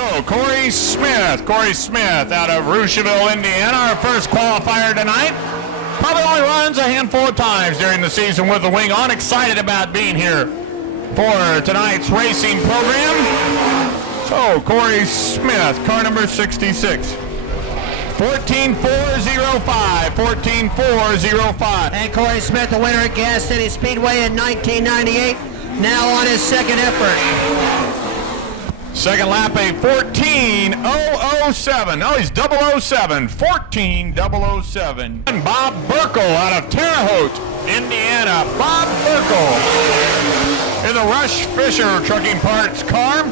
So Corey Smith out of Rushville, Indiana, our first qualifier tonight. Probably only runs a handful of times during the season with the wing on. Excited about being here for tonight's racing program. So Corey Smith, car number 66. 14.405, 14.405. And Corey Smith, the winner at Gas City Speedway in 1998, now on his second effort. Second lap, a 14.007. Oh, he's 007, 14.007. And Bob Burkle out of Terre Haute, Indiana. Bob Burkle in the Rush Fisher Trucking Parts car.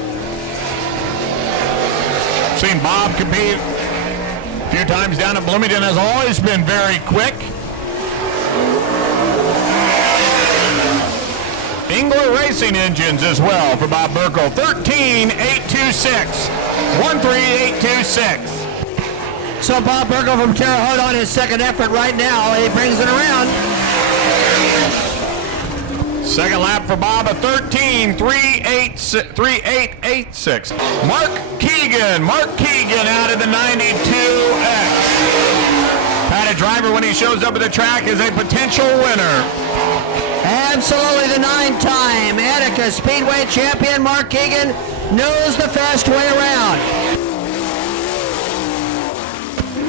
Seen Bob compete a few times down at Bloomington, has always been very quick. Engler Racing Engines as well for Bob Burkle. 13.826, 13.826. So Bob Burkle from Terre Haute on his second effort right now. He brings it around. Second lap for Bob, a 13.3886. Mark Keegan out of the 92X. Had a driver when he shows up at the track is a potential winner. Absolutely, the 9-time Attica Speedway champion Mark Keegan knows the fast way around.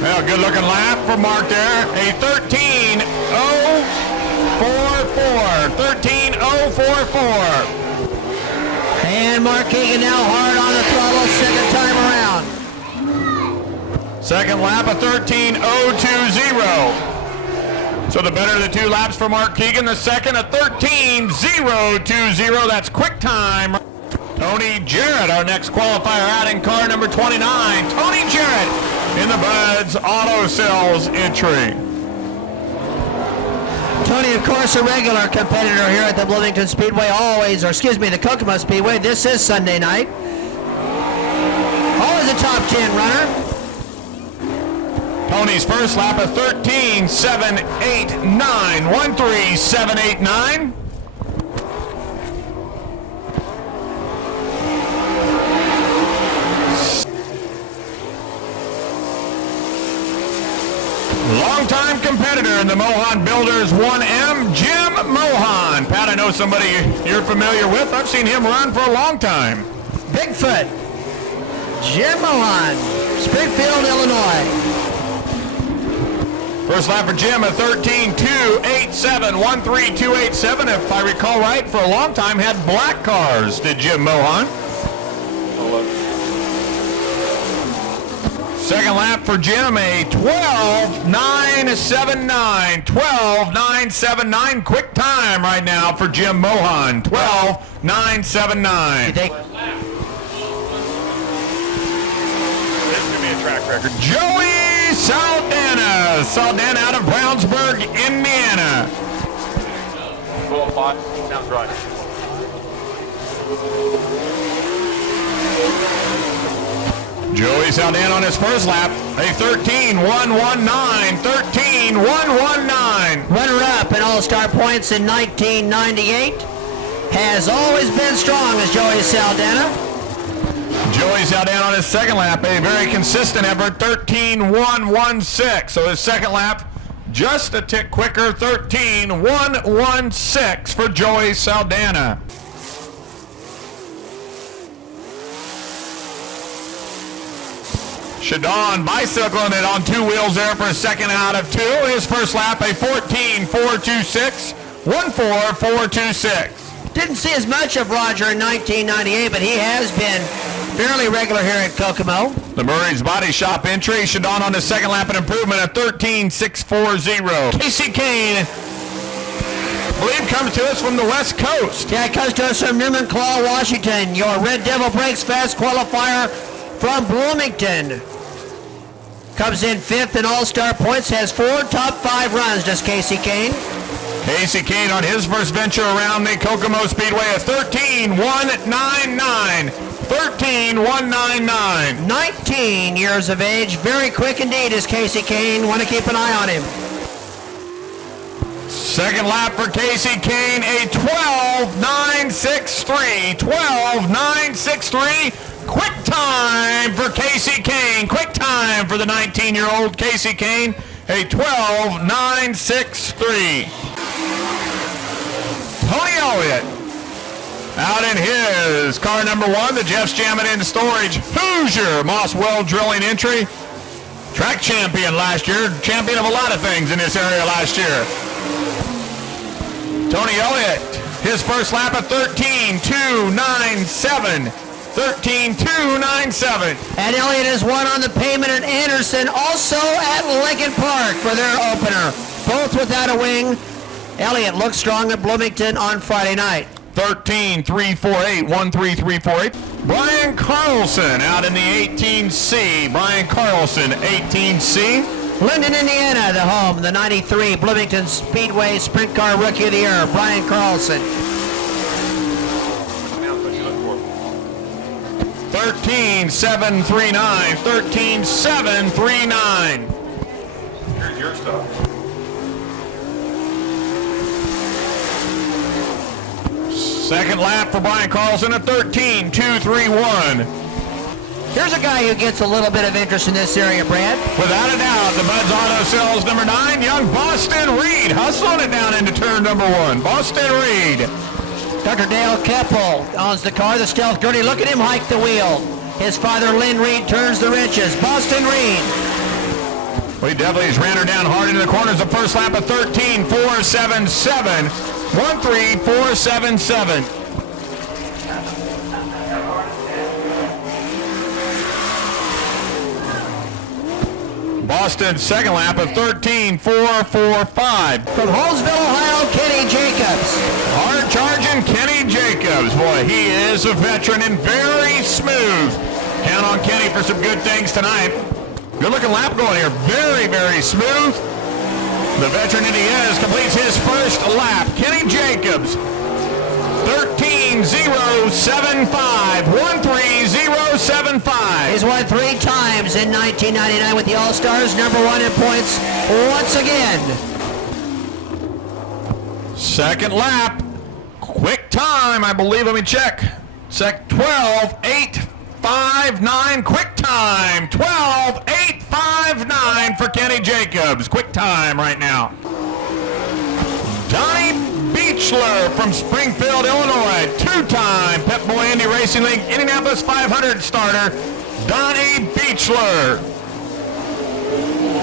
Well, good looking lap for Mark there. A 13.044. 13.044. And Mark Keegan now hard on the throttle second time around. Second lap, a 13.020. So the better of the two laps for Mark Keegan. The second, a 13.020. That's quick time. Tony Jarrett, our next qualifier out in car number 29. Tony Jarrett in the Bud's Auto Sales entry. Tony, of course, a regular competitor here at the Bloomington Speedway, the Kokomo Speedway. This is Sunday night. Always a top 10 runner. Tony's first lap, a 13.789, 13.789. Longtime competitor in the Mohan Builders 1M, Jim Mohan. Pat, I know somebody you're familiar with. I've seen him run for a long time. Bigfoot. Jim Mohan, Springfield, Illinois. First lap for Jim, a 13.287, 13.287. If I recall right, for a long time had black cars, did Jim Mohan. Second lap for Jim, a 12.979, 12.979. Quick time right now for Jim Mohan, 12.979. This is going to be a track record. Joey Saldana out of Brownsburg, Indiana. 12.5, sounds right. Joey Saldana on his first lap, a 13.119, 13.119. Runner-up in All-Star points in 1998. Has always been strong as Joey Saldana. Joey Saldana on his second lap, a very consistent effort, 13.116. So his second lap, just a tick quicker, 13.116 for Joey Saldana. Shadon bicycling it on two wheels there for a second out of two. His first lap, a 14.426, 14.426. Didn't see as much of Roger in 1998, but he has been fairly regular here at Kokomo. The Murray's Body Shop entry, Shadon on his second lap, an improvement of 13.640. Casey Kane, I believe, comes to us from the West Coast. Yeah, it comes to us from Newman Claw, Washington. Your Red Devil Breaks Fast qualifier from Bloomington. Comes in fifth in All-Star points, has 4 top 5 runs, does Casey Kane. Casey Kane on his first venture around the Kokomo Speedway, a 13.199. 13.199. 19 years of age, very quick indeed is Casey Kane. Want to keep an eye on him. Second lap for Casey Kane, a 12.963. 12.963. Quick time for Casey Kane. Quick time for the 19-year-old Casey Kane. A 12.963. Tony Elliott out in his car number 1. The Jeff's jamming in storage. Hoosier Moss Well drilling entry. Track champion last year. Champion of a lot of things in this area last year. Tony Elliott, his first lap at 13.297. 13.297. And Elliott has won on the pavement at Anderson, also at Lincoln Park for their opener. Both without a wing. Elliott looked strong at Bloomington on Friday night. 13.348, 13348. Brian Carlson out in the 18C. Brian Carlson, 18C. Linden, Indiana, the home, the 93 Bloomington Speedway Sprint Car Rookie of the Year, Brian Carlson. 13.739, 13.739. Here's your stuff. Second lap for Brian Carlson at 13.231. Here's a guy who gets a little bit of interest in this area, Brad. Without a doubt, the Bud's Auto Sales number 9, young Boston Reed, hustling it down into turn number 1. Boston Reed. Dr. Dale Keppel owns the car, the Stealth Gurney. Look at him hike the wheel. His father, Lynn Reed, turns the wrenches. Boston Reed. Well, he definitely has ran her down hard into the corners. The first lap of 13.477. 13477. Boston's second lap of 13.445. From Holmesville, Ohio, Kenny Jacobs. Hard charging Kenny Jacobs. Boy, he is a veteran and very smooth. Count on Kenny for some good things tonight. Good looking lap going here. Very, very smooth. The veteran in he is completes his first lap. Kenny Jacobs, 13.075, 13075. He's won 3 times in 1999 with the All-Stars, number 1 in points once again. Second lap, quick time, I believe. Let me check. 12.859, quick time. 12.859 for Kenny Jacobs. Quick time right now. Donnie Beechler from Springfield, Illinois. 2-time Pep Boy Indy Racing League Indianapolis 500 starter, Donnie Beechler.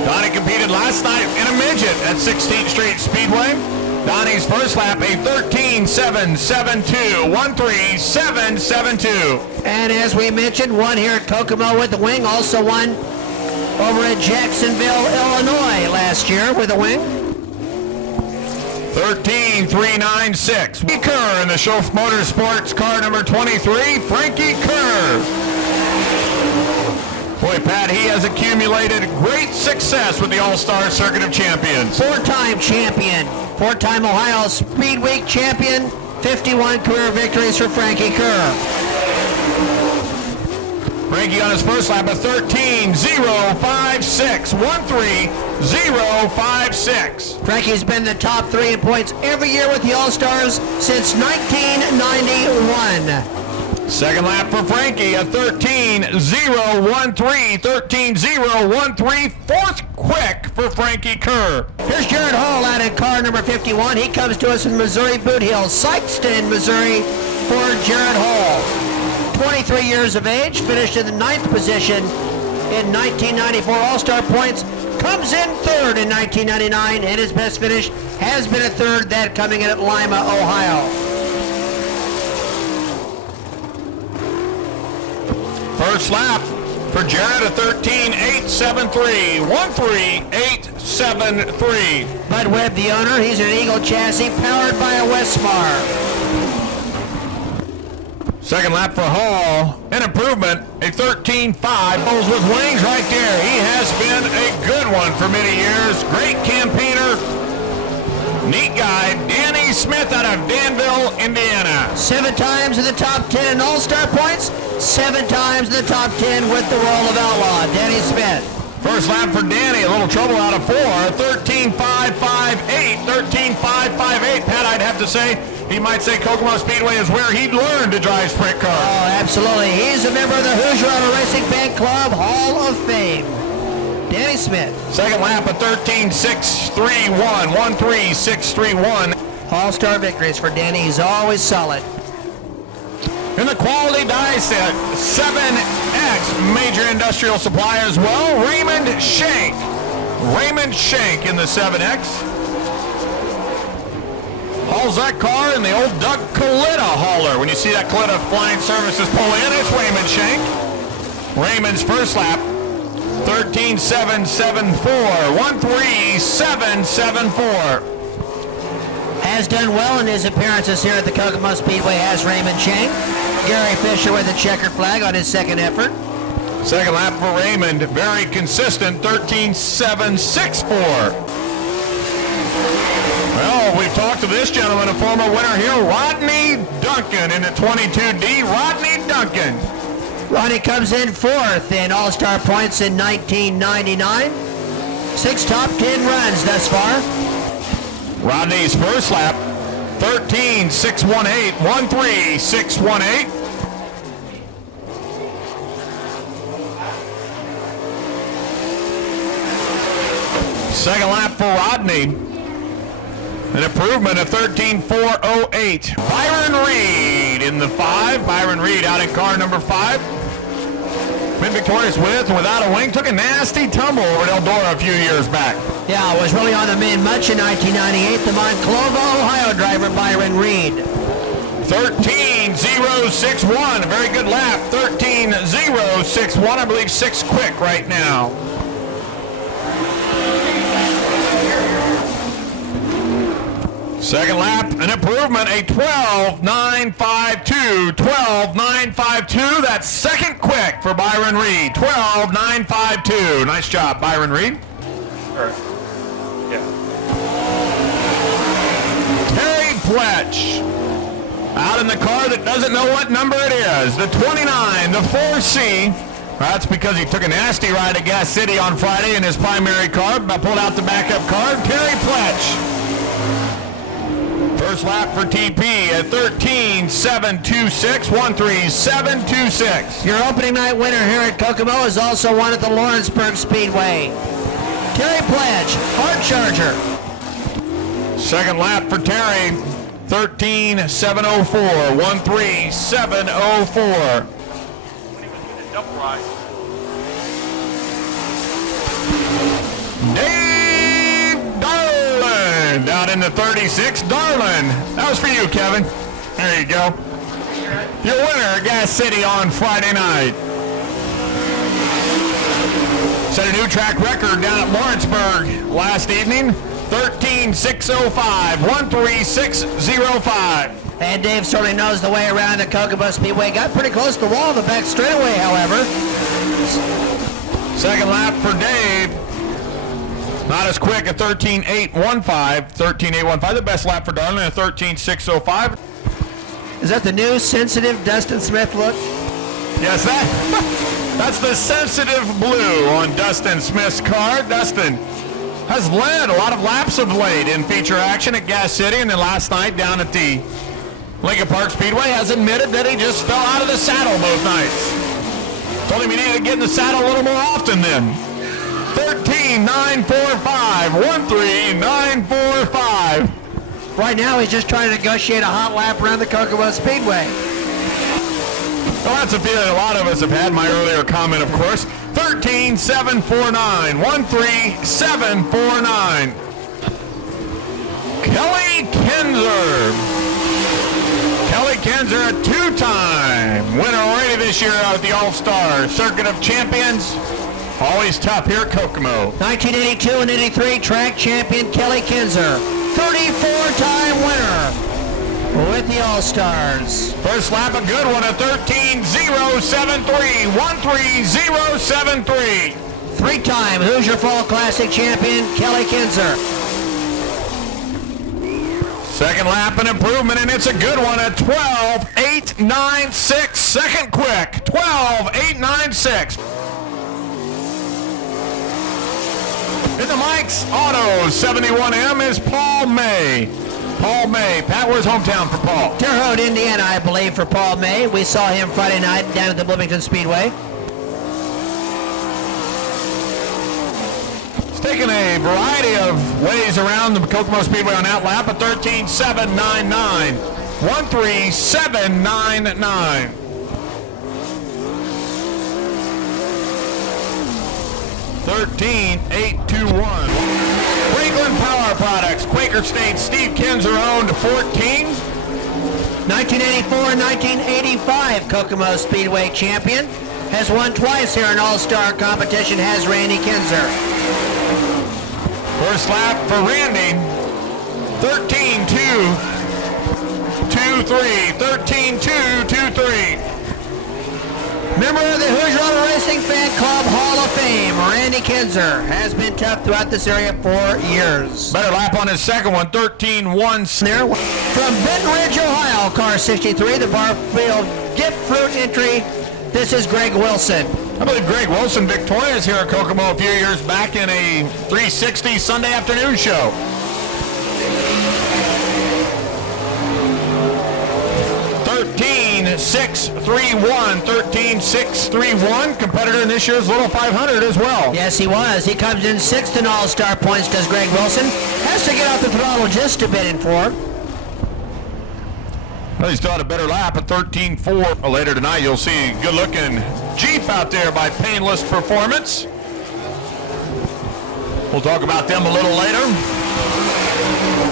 Donnie competed last night in a midget at 16th Street Speedway. Donnie's first lap, a 13.772, 13772. And as we mentioned, one here at Kokomo with the wing, also one over at Jacksonville, Illinois last year with a wing. 13.396. Frankie Kerr in the Schoff Motorsports car number 23, Frankie Kerr. Boy, Pat, he has accumulated great success with the All-Star Circuit of Champions. 4-time champion, 4-time Ohio Speed Week champion, 51 career victories for Frankie Kerr. Frankie on his first lap of 13.056, 13056. Frankie's been the top 3 in points every year with the All-Stars since 1991. Second lap for Frankie, a 13.013, 13.013, fourth quick for Frankie Kerr. Here's Jared Hall out in car number 51. He comes to us from Missouri Boot Hill, Sikeston, Missouri, for Jared Hall. 23 years of age, finished in the 9th position in 1994 All-Star points, comes in 3rd in 1999, and his best finish has been a 3rd, that coming in at Lima, Ohio. First lap for Jared, a 13.873, 13873. Bud Webb, the owner, he's an Eagle chassis powered by a Westmar. Second lap for Hall, an improvement, a 13.5. Bowls with wings right there. He has been a good one for many years. Great campaigner, neat guy. Danny Smith out of Danville, Indiana. 7 times in the top 10 in All-Star points, 7 times in the top 10 with the Roll of Outlaw, Danny Smith. First lap for Danny, a little trouble out of 4, 13.558, 13.558. Pat, I'd have to to say, he might say Kokomo Speedway is where he learned to drive sprint cars. Oh, absolutely. He's a member of the Hoosier Auto Racing Fan Club Hall of Fame. Danny Smith. Second lap of 13.631, 13631. All-star victories for Danny. He's always solid. In the quality die set, 7X Major Industrial Supply as well. Raymond Shank. Raymond Shank in the 7X. Hauls that car in the old Doug Coletta hauler. When you see that Coletta Flying Services pull in, it's Raymond Shank. Raymond's first lap, 13.774, 13774. Has done well in his appearances here at the Kokomo Speedway, has Raymond Shank. Gary Fisher with a checkered flag on his second effort. Second lap for Raymond, very consistent, 13.764. Well, we've talked to this gentleman, a former winner here, Rodney Duncan in the 22D. Rodney Duncan. Rodney comes in fourth in All-Star points in 1999. 6 top 10 runs thus far. Rodney's first lap, 13.618, 13618. Second lap for Rodney. An improvement of 13.408. Byron Reed in the 5. Byron Reed out in car number 5. Been victorious with and without a wing. Took a nasty tumble over at Eldora a few years back. Yeah, was really on the mend much in 1998. The Monclova, Ohio driver Byron Reed. 13.061. A very good lap. 13.061. I believe 6 quick right now. Second lap, an improvement, a 12.952, 12.952. That's second quick for Byron Reed, 12.952. Nice job, Byron Reed. Terry Pletch, out in the car that doesn't know what number it is, the 29, the 4C. That's because he took a nasty ride at Gas City on Friday in his primary car, but pulled out the backup car. Terry Pletch. First lap for TP at 13.726, 13726. Your opening night winner here at Kokomo is also won at the Lawrenceburg Speedway. Terry Pledge, hard charger. Second lap for Terry, 13.704, 13704. Dave Darland out in the 36. Darland, that was for you, Kevin. There you go. Your winner at Gas City on Friday night. Set a new track record down at Lawrenceburg last evening. 13.605, 13605. And Dave certainly knows the way around the Kokomo Speedway. Got pretty close to the wall of the back straightaway, however. Second lap for Dave. Not as quick at 13.815, 13.815. The best lap for Darling at 13.605. Is that the new sensitive Dustin Smith look? Yes, that's the sensitive blue on Dustin Smith's car. Dustin has led a lot of laps of late in feature action at Gas City, and then last night down at the Lincoln Park Speedway has admitted that he just fell out of the saddle both nights. Told him he needed to get in the saddle a little more often then. 13.945, 13945. Right now he's just trying to negotiate a hot lap around the Kokomo Speedway. Well, that's a feeling a lot of us have had. My earlier comment, of course. 13.749, 13749. Kelly Kinzer. Kelly Kinzer, a two-time winner already this year out at the All-Star Circuit of Champions. Always tough here at Kokomo. 1982 and 83 track champion Kelly Kinzer. 34-time winner with the All-Stars. First lap, a good one, a 13.073, 13073. Three-time Hoosier Fall Classic champion Kelly Kinzer. Second lap, an improvement, and it's a good one, a 12.896. Second quick, 12.896. In the Mike's Auto 71M is Paul May. Paul May. Pat, where's hometown for Paul? Terre Haute, Indiana, I believe, for Paul May. We saw him Friday night down at the Bloomington Speedway. He's taking a variety of ways around the Kokomo Speedway on that lap at 13.799. 13799. 13.821. Franklin Power Products, Quaker State, Steve Kinzer owned 14. 1984 and 1985 Kokomo Speedway champion. Has won twice here in All-Star competition, has Randy Kinzer. First lap for Randy. 13.223. 13.223. Member of the Hoosier Auto Racing Fan Club Hall of Fame, Randy Kinzer has been tough throughout this area for years. Better lap on his second one, 13.1. There, from Benton Ridge, Ohio, car 63, the Barfield Gift Fruit entry. This is Greg Wilson. I believe Greg Wilson victorious here at Kokomo a few years back in a 360 Sunday afternoon show. 13.631, 13.631, competitor in this year's Little 500 as well. Yes, he was. He comes in sixth in All-Star points, does Greg Wilson. Has to get off the throttle just a bit in fourth. Well, he still had a better lap at 13.4. Later tonight, you'll see a good-looking Jeep out there by Painless Performance. We'll talk about them a little later.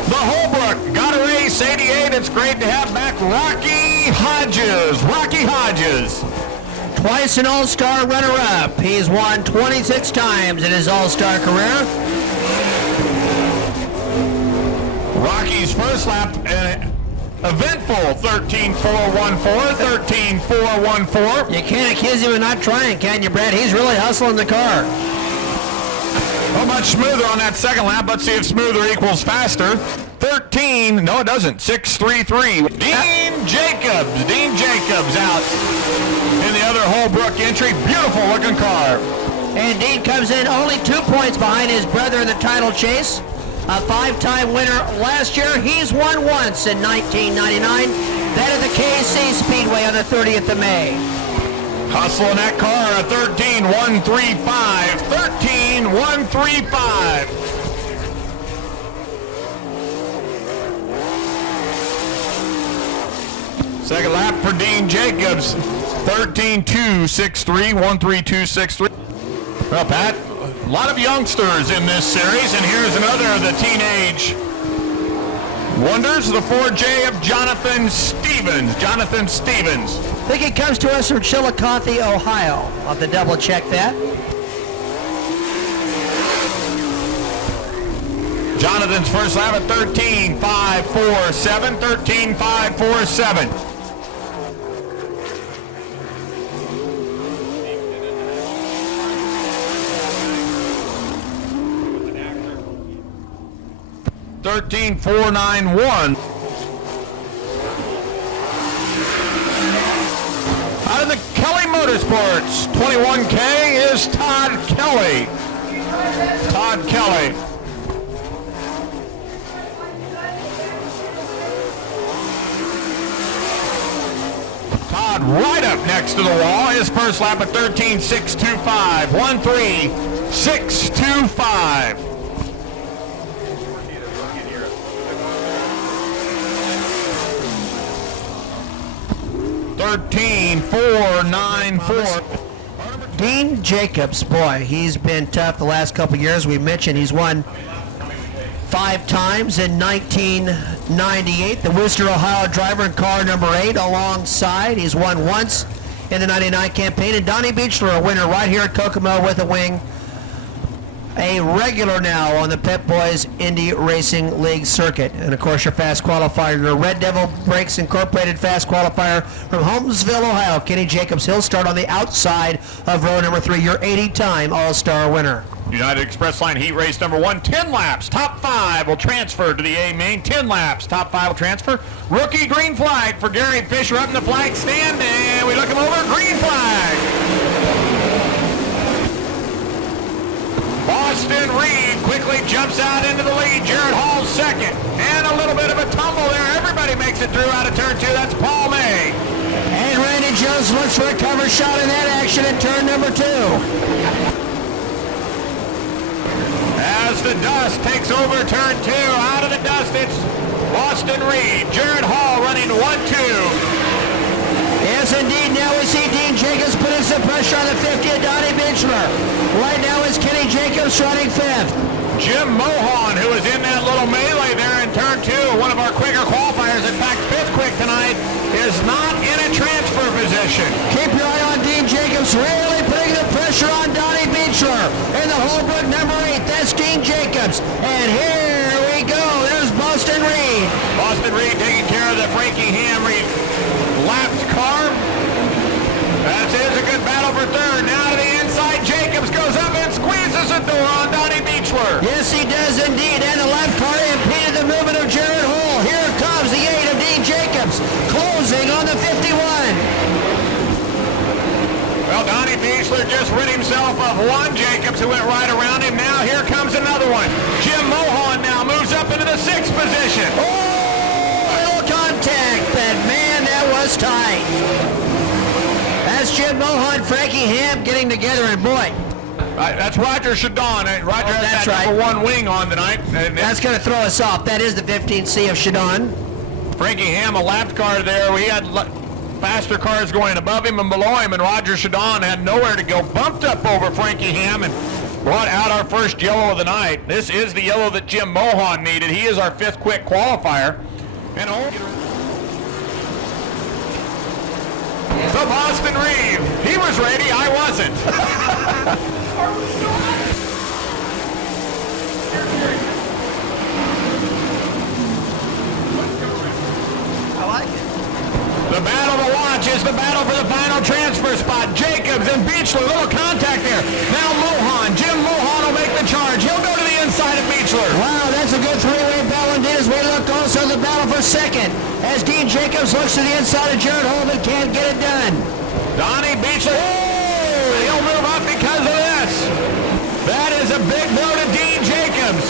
The Holbrook got a race, 88. It's great to have back Rocky Hodges. Rocky Hodges. Twice an All-Star runner-up. He's won 26 times in his All-Star career. Rocky's first lap, eventful, 13.414, 13.414. You can't accuse him of not trying, can you, Brad? He's really hustling the car. Well, much smoother on that second lap. Let's see if smoother equals faster. 13, no it doesn't, 6.33. Dean Jacobs out in the other Holbrook entry. Beautiful looking car. And Dean comes in only 2 points behind his brother in the title chase. A five-time winner last year. He's won once in 1999. That at the KC Speedway on the 30th of May. Hustling that car at 13.135. 13.135. Second lap for Dean Jacobs. 13.263. 13263. Well, Pat, a lot of youngsters in this series, and here's another of the teenage wonders, the 4J of Jonathan Stevens. Jonathan Stevens. I think it comes to us from Chillicothe, Ohio. I'll have to double check that. Jonathan's first lap at 13.547. 13.547. $13,491. Out of the Kelly Motorsports, 21K is Todd Kelly. Todd Kelly. Todd right up next to the wall. His first lap at 13.625. 13625. 13.494. Dean Jacobs, boy, he's been tough the last couple years. We mentioned he's won 5 times in 1998. The Worcester, Ohio driver in car number 8 alongside. He's won once in the 99 campaign. And Donnie Beechler, a winner right here at Kokomo with a wing. A regular now on the Pep Boys Indy Racing League circuit. And of course your fast qualifier, your Red Devil Brakes Incorporated fast qualifier from Holmesville, Ohio. Kenny Jacobs, he'll start on the outside of row number 3, your 80-time All-Star winner. United Express Line Heat Race number 1, 10 laps. Top 5 will transfer to the A main. 10 laps. Top 5 will transfer. Rookie green flag for Gary Fisher up in the flag stand. And we look him over. Green flag. Boston Reed quickly jumps out into the lead. Jared Hall second. And a little bit of a tie. makes it through out of turn 2. That's Paul May. And Randy Jones looks for a cover shot in that action in turn number 2. As the dust takes over turn 2, out of the dust, it's Boston Reed. Jared Hall running 1-2. Yes, indeed. Now we see Dean Jacobs putting some pressure on the 50 of Donnie Binchler. Right now is Kenny Jacobs running 5th. Jim Mohan, who was in that little melee there in turn 2, one of our quicker qualifiers, in fact, 5th quick tonight, is not in a transfer position. Keep your eye on Dean Jacobs, really putting the pressure on Donnie Binchler. In the Holbrook number 8, that's Dean Jacobs. And here we go. There's Boston Reed. Boston Reed taking care of the Frankie Hamry lapped car. That is a good battle for 3rd. Now to the inside, Jacobs goes up and squeezes the door on Donnie Binchler. Yes, he does indeed. And the left car impeded the movement of Jared Hall. Here comes the 8 of Dean Jacobs, closing on the 51. Well, Donnie Binchler just rid himself of one Jacobs who went right around him. Now here comes another one. Jim Mohan now moves up into the 6th position. Oh, little contact, but man, that was tight. That's Jim Mohan, Frankie Ham getting together, and boy. That's Roger Shadon. Roger has that's that right. number 1 wing on tonight. And That's going to throw us off. That is the 15C of Shadon. Frankie Ham, a lapped car there. We had faster cars going above him and below him, and Roger Shadon had nowhere to go. Bumped up over Frankie Ham and brought out our first yellow of the night. This is the yellow that Jim Mohan needed. He is our 5th quick qualifier. And so Boston Reed, he was ready, I wasn't. I like it. The battle to watch is the battle for the final transfer spot. Jacobs and Binchler, little contact there. Now Mohan, Jim Mohan will make the charge. He'll go to the inside of Binchler. Wow, that's a good 3-way battle indeed as we look also the battle for 2nd. As Dean Jacobs looks to the inside of Jared Hall but can't get it done. Donnie Binchler, he'll move up because of this. That is a big blow to Dean Jacobs.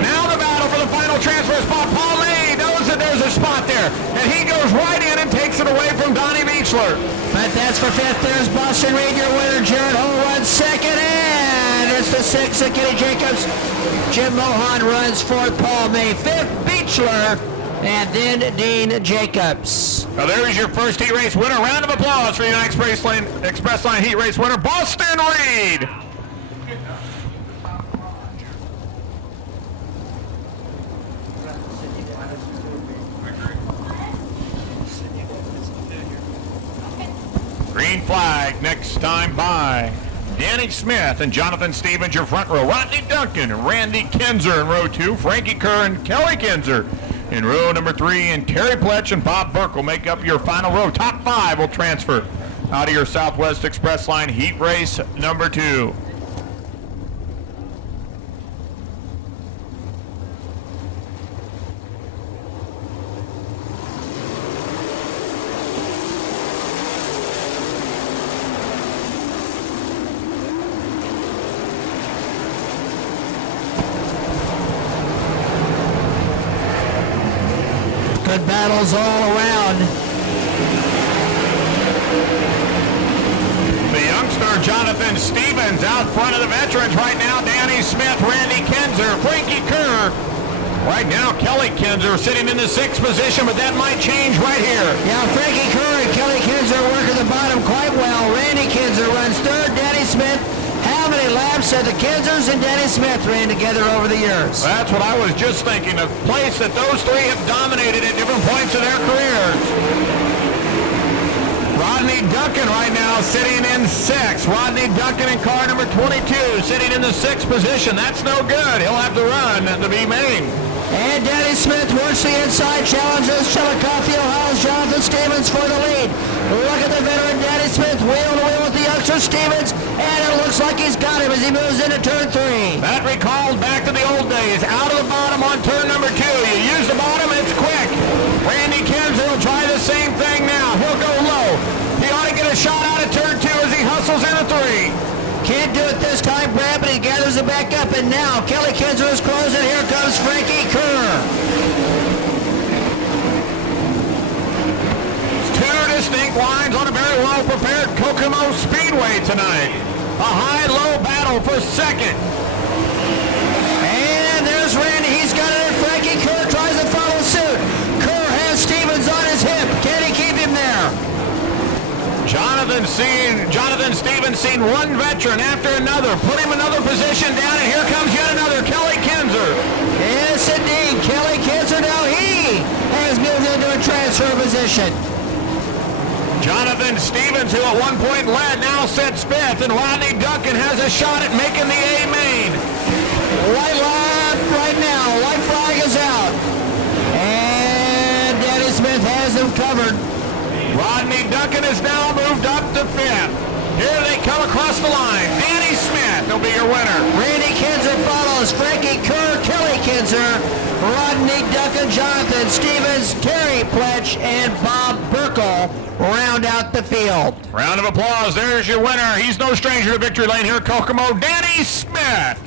Now the battle for the final transfer spot. Paul May knows that there's a spot there, and he goes right in and takes it away from Donnie Binchler. But that's for 5th. There's Boston Reed, your winner. Jared Hall runs 2nd, and it's the 6th of Kenny Jacobs. Jim Mohan runs 4th. Paul May 5th. Binchler, and then Dean Jacobs. Now there's your first heat race winner. Round of applause for your Express Line heat race winner, Boston Reed. Green flag next time by Danny Smith and Jonathan Stevens, your front row. Rodney Duncan and Randy Kinzer in row 2. Frankie Kerr and Kelly Kinzer in row number 3. And Terry Pletch and Bob Burke will make up your final row. Top 5 will transfer out of your Southwest Express Line heat race number 2. Good battles all around. The youngster Jonathan Stevens out front of the veterans right now. Danny Smith, Randy Kinzer, Frankie Kerr. Right now, Kelly Kinzer sitting in the 6th position, but that might change right here. Yeah, Frankie Kerr and Kelly Kinzer work at the bottom quite well. Randy Kinzer runs 3rd. Danny Smith. How many laps have the Kinzers and Danny Smith ran together over the years? That's what I was just thinking. A place that those 3 have dominated at different points of their careers. Rodney Duncan right now sitting in 6th. Rodney Duncan in car number 22 sitting in the 6th position. That's no good. He'll have to run to be main. And Danny Smith works the inside, challenges Chillicothe, Ohio's Jonathan Stevens for the lead. Look at the veteran Danny Smith, wheel to wheel with the youngster Stevens, and it looks like he's got him as he moves into turn 3. That recalls back to the old days. Out of the bottom on turn number 2. You use the bottom, it's quick. Randy Kinzer will try the same thing now. He'll go low. He ought to get a shot out of turn 2 as he hustles into 3. Can't do it this time, Brad, but he gathers it back up, and now Kelly Kinzer is closing. Here comes Frankie Kerr. Speedway tonight. A high-low battle for second. And there's Randy. He's got it. Frankie Kerr tries to follow suit. Kerr has Stevens on his hip. Can he keep him there? Jonathan Stevens seen one veteran after another. Put him another position down, and here comes yet another, Kelly Kinzer. Yes, indeed. Kelly Kinzer now he has moved into a transfer position. Jonathan Stevens, who at one point led, now sits fifth, and Rodney Duncan has a shot at making the A main. White lap right now. White flag is out. And Danny Smith has him covered. Rodney Duncan has now moved up to fifth. Here they come across the line. Danny Smith will be your winner. Randy Kinzer follows. Frankie Kerr, Kelly Kinzer, Rodney Duncan, Jonathan Stevens, Terry Pletch, and Bob Burkle round out the field. Round of applause. There's your winner. He's no stranger to victory lane here at Kokomo, Danny Smith.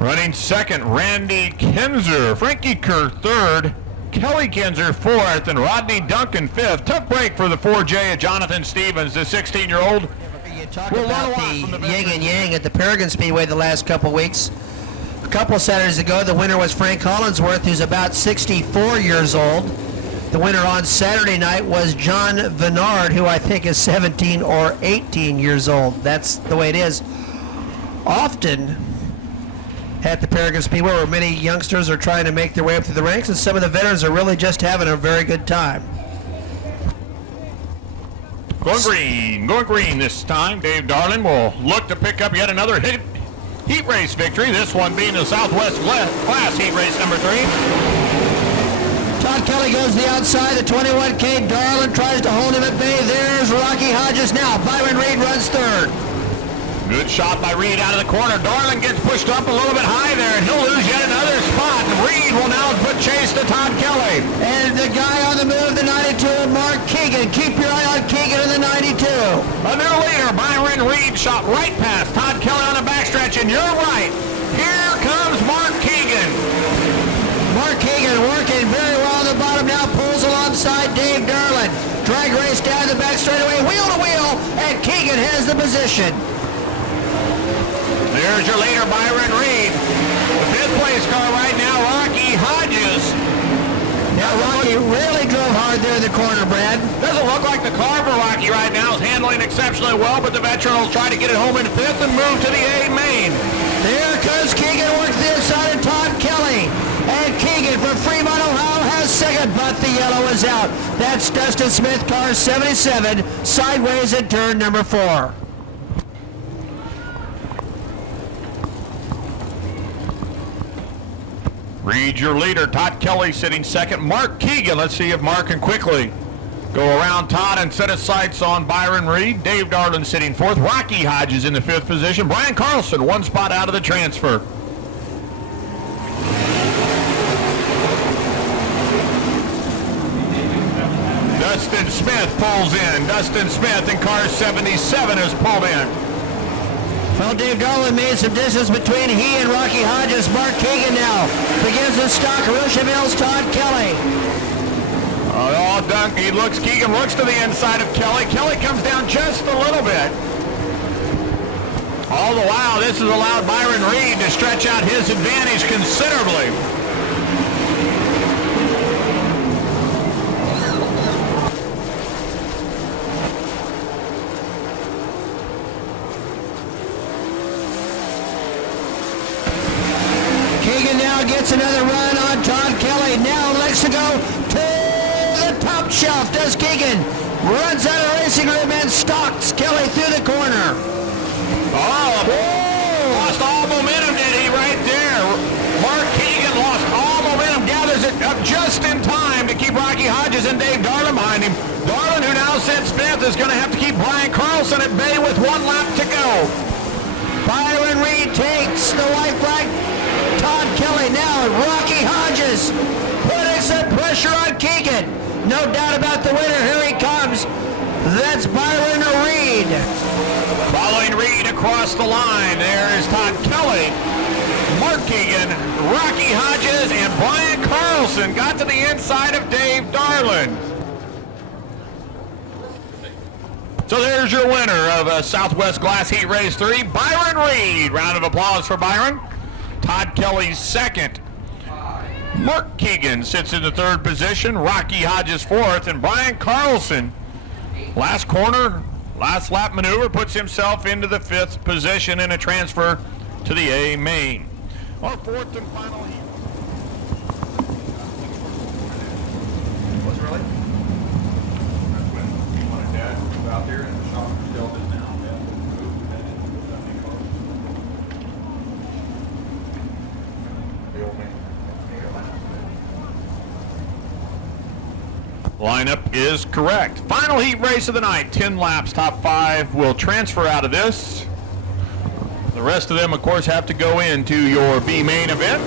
Running second, Randy Kinzer. Frankie Kerr third. Kelly Kinzer fourth, and Rodney Duncan fifth. Tough break for the 4J of Jonathan Stevens, the 16-year-old. You talk about the yin and yang at the Paragon Speedway the last couple weeks. A couple Saturdays ago, the winner was Frank Hollinsworth, who's about 64 years old. The winner on Saturday night was John Venard, who I think is 17 or 18 years old. That's the way it is. Often at the Paragon Speedway, where many youngsters are trying to make their way up through the ranks, and some of the veterans are really just having a very good time. Going green this time. Dave Darling will look to pick up yet another heat race victory, this one being the Southwest Class heat race number 3. Todd Kelly goes to the outside, the 21K. Darling tries to hold him at bay. There's Rocky Hodges now. Byron Reed runs third. Good shot by Reed out of the corner. Darling gets pushed up a little bit high there, and he'll lose yet another spot. And Reed will now put chase to Todd Kelly. And the guy on the move, the 92, Mark Keegan. Keep your eye on Keegan in the 92. A new leader, Byron Reed, shot right past Todd Kelly on the backstretch, and you're right. Here comes Mark Keegan. Mark Keegan working very well on the bottom now, pulls alongside Dave Darling. Drag race down the back straightaway, wheel to wheel, and Keegan has the position. There's your leader, Byron Reed. The fifth place car right now, Rocky Hodges. Now Rocky really drove hard there in the corner, Brad. Doesn't look like the car for Rocky right now is handling exceptionally well, but the veteran will try to get it home in fifth and move to the A main. There comes Keegan, works the inside of Todd Kelly. And Keegan from Fremont, Ohio has second, but the yellow is out. That's Dustin Smith, car 77, sideways in turn number 4. Reed, your leader. Todd Kelly sitting second. Mark Keegan. Let's see if Mark can quickly go around Todd and set his sights on Byron Reed. Dave Darling sitting fourth. Rocky Hodges in the fifth position. Brian Carlson one spot out of the transfer. Dustin Smith pulls in. Dustin Smith in car 77 is pulled in. Well, Dave Darling made some distance between he and Rocky Hodges. Mark Keegan now begins to stalk Rocheville's Todd Kelly. Keegan looks to the inside of Kelly. Kelly comes down just a little bit. All the while, this has allowed Byron Reed to stretch out his advantage considerably. Keegan now gets another run on Todd Kelly. Now lets to go to the top shelf. Does Keegan. Runs out of racing room and stalks Kelly through the corner. Lost all momentum, did he, right there? Mark Keegan lost all momentum. Gathers it up just in time to keep Rocky Hodges and Dave Darling behind him. Darling, who now sits fifth, is going to have to keep Brian Carlson at bay with one lap to go. Byron Reed takes the white flag. Todd Kelly now, Rocky Hodges putting some pressure on Keegan. No doubt about the winner. Here he comes. That's Byron Reed. Following Reed across the line, there is Todd Kelly, Mark Keegan, Rocky Hodges, and Brian Carlson got to the inside of Dave Darling. So there's your winner of Southwest Glass Heat Race 3, Byron Reed. Round of applause for Byron. Todd Kelly's second. Mark Keegan sits in the third position. Rocky Hodges fourth. And Brian Carlson, last corner, last lap maneuver, puts himself into the fifth position in a transfer to the A main. Our fourth and final heat. Was it really? That's when mom and dad move out there and the shop still is now. Yeah, moved and then that be closed. The old man. Lineup is correct. Final heat race of the night. 10 laps, top 5 will transfer out of this. The rest of them, of course, have to go into your B main event.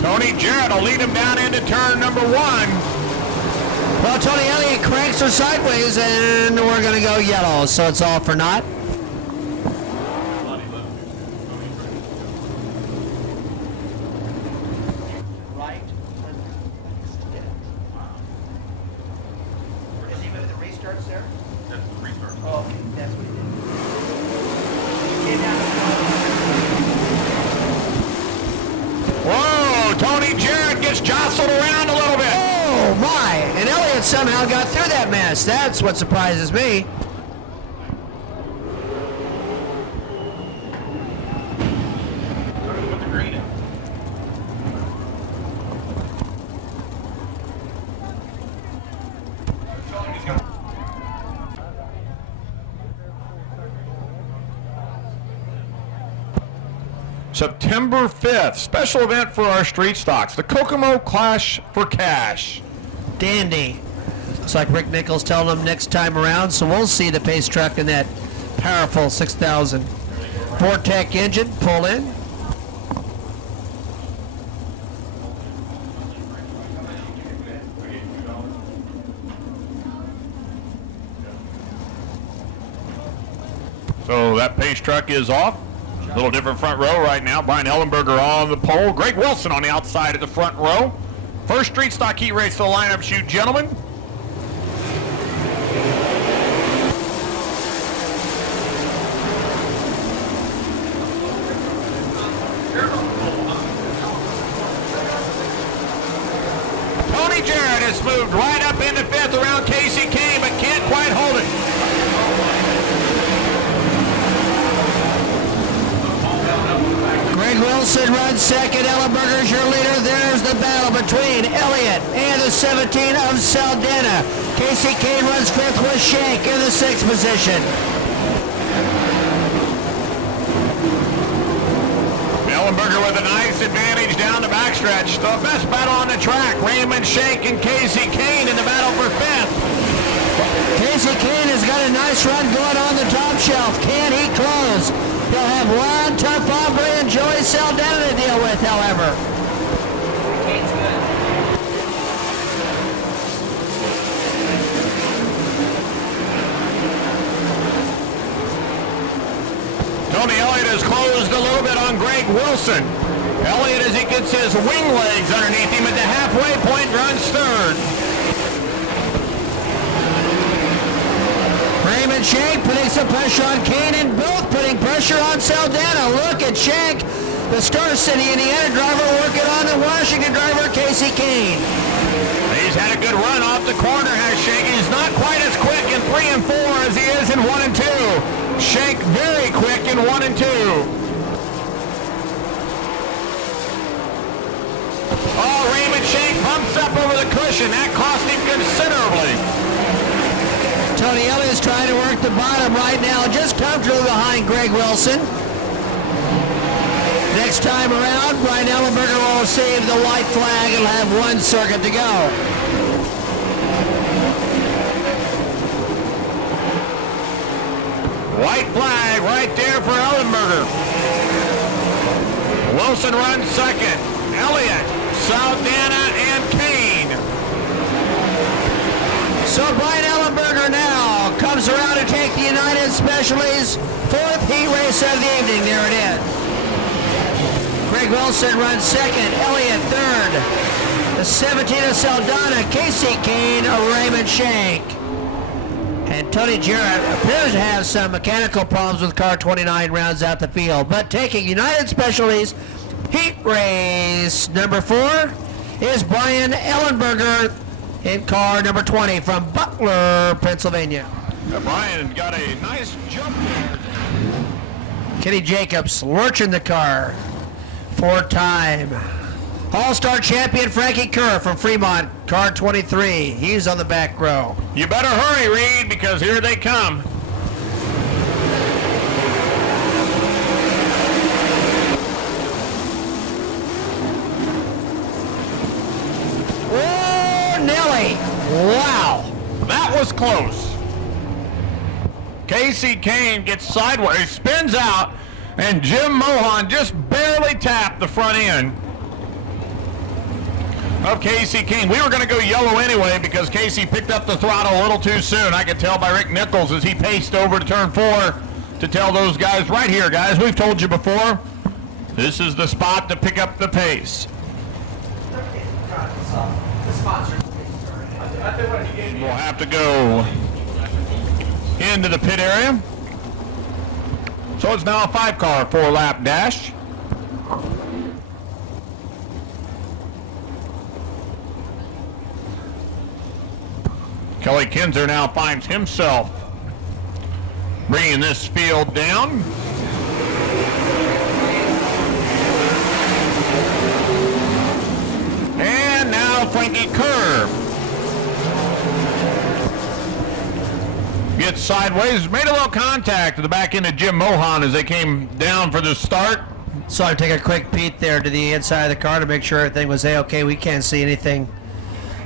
Tony Jarrett will lead him down into turn number 1. Well, Tony Elliott cranks her sideways, and we're going to go yellow, so it's all for naught. Right. Is he with the restarts there? That's the restart. Oh, okay. That's what he did. Came down Whoa, Tony Jarrett gets jostled around a little bit. Oh, my. And Elliott somehow got through that mess. That's what surprises me. Put the green in. He's got September 5th, special event for our street stocks, the Kokomo Clash for Cash. Dandy. Looks like Rick Nichols telling them next time around, so we'll see the pace truck in that powerful 6,000 Vortec engine pull in. So that pace truck is off. A little different front row right now. Brian Ellenberger on the pole. Greg Wilson on the outside of the front row. First street stock heat race for the lineup shoot, gentlemen. Tony Jarrett has moved right up into fifth around Casey Kane, but can't quite hold it. Greg Wilson runs second. Ellenberger's your leader. There's the battle between Elliott and the 17 of Saldana. Casey Kane runs fifth with Shank in the sixth position. Ellenberger with a nice advantage down the backstretch. The best battle on the track. Raymond Shank and Casey Kane in the battle for fifth. Casey Kane has got a nice run going on the top shelf. Can he close? He'll have Juan Tough Hombre and Joey Saldana to deal with, however. Tony Elliott has closed a little bit on Greg Wilson. Elliott, as he gets his wing legs underneath him at the halfway point, runs third. Raymond Shank putting some pressure on Kane and both putting pressure on Saldana. Look at Shank, the Star City, Indiana driver, working on the Washington driver, Casey Kane. He's had a good run off the corner, has Shank. He's not quite as quick in 3 and 4 as he is in 1 and 2. Shank very quick in 1 and 2. Oh, Raymond Shank bumps up over the cushion. That cost him considerably. Tony Elliott's trying to work the bottom right now, just comfortably behind Greg Wilson. Next time around, Brian Ellenberger will receive the white flag and have one circuit to go. White flag right there for Ellenberger. Wilson runs second. Elliott, Saldana, and Kane. So Brian Ellenberger now comes around to take the United Specialties fourth heat race of the evening. There it is. Greg Wilson runs second. Elliott third. The 17 of Saldana, Casey Kane, Raymond Shank. And Tony Jarrett appears to have some mechanical problems with car 29, rounds out the field. But taking United Specialties Heat Race number 4 is Brian Ellenberger in car number 20 from Butler, Pennsylvania. Brian got a nice jump there. Kenny Jacobs lurching the car. 4-time All-Star champion Frankie Kerr from Fremont, car 23. He's on the back row. You better hurry, Reed, because here they come. Oh, Nelly. Wow. That was close. Casey Kane gets sideways, spins out, and Jim Mohan just barely tapped the front end of Casey Kane. We were going to go yellow anyway because Casey picked up the throttle a little too soon. I could tell by Rick Nichols as he paced over to turn 4 to tell those guys, right here, guys, we've told you before, this is the spot to pick up the pace. We'll have to go into the pit area. So it's now a 5-car 4-lap dash. Kelly Kinzer now finds himself bringing this field down. And now Frankie Kerr gets sideways, made a little contact to the back end of Jim Mohan as they came down for the start. So I take a quick peek there to the inside of the car to make sure everything was A-okay. We can't see anything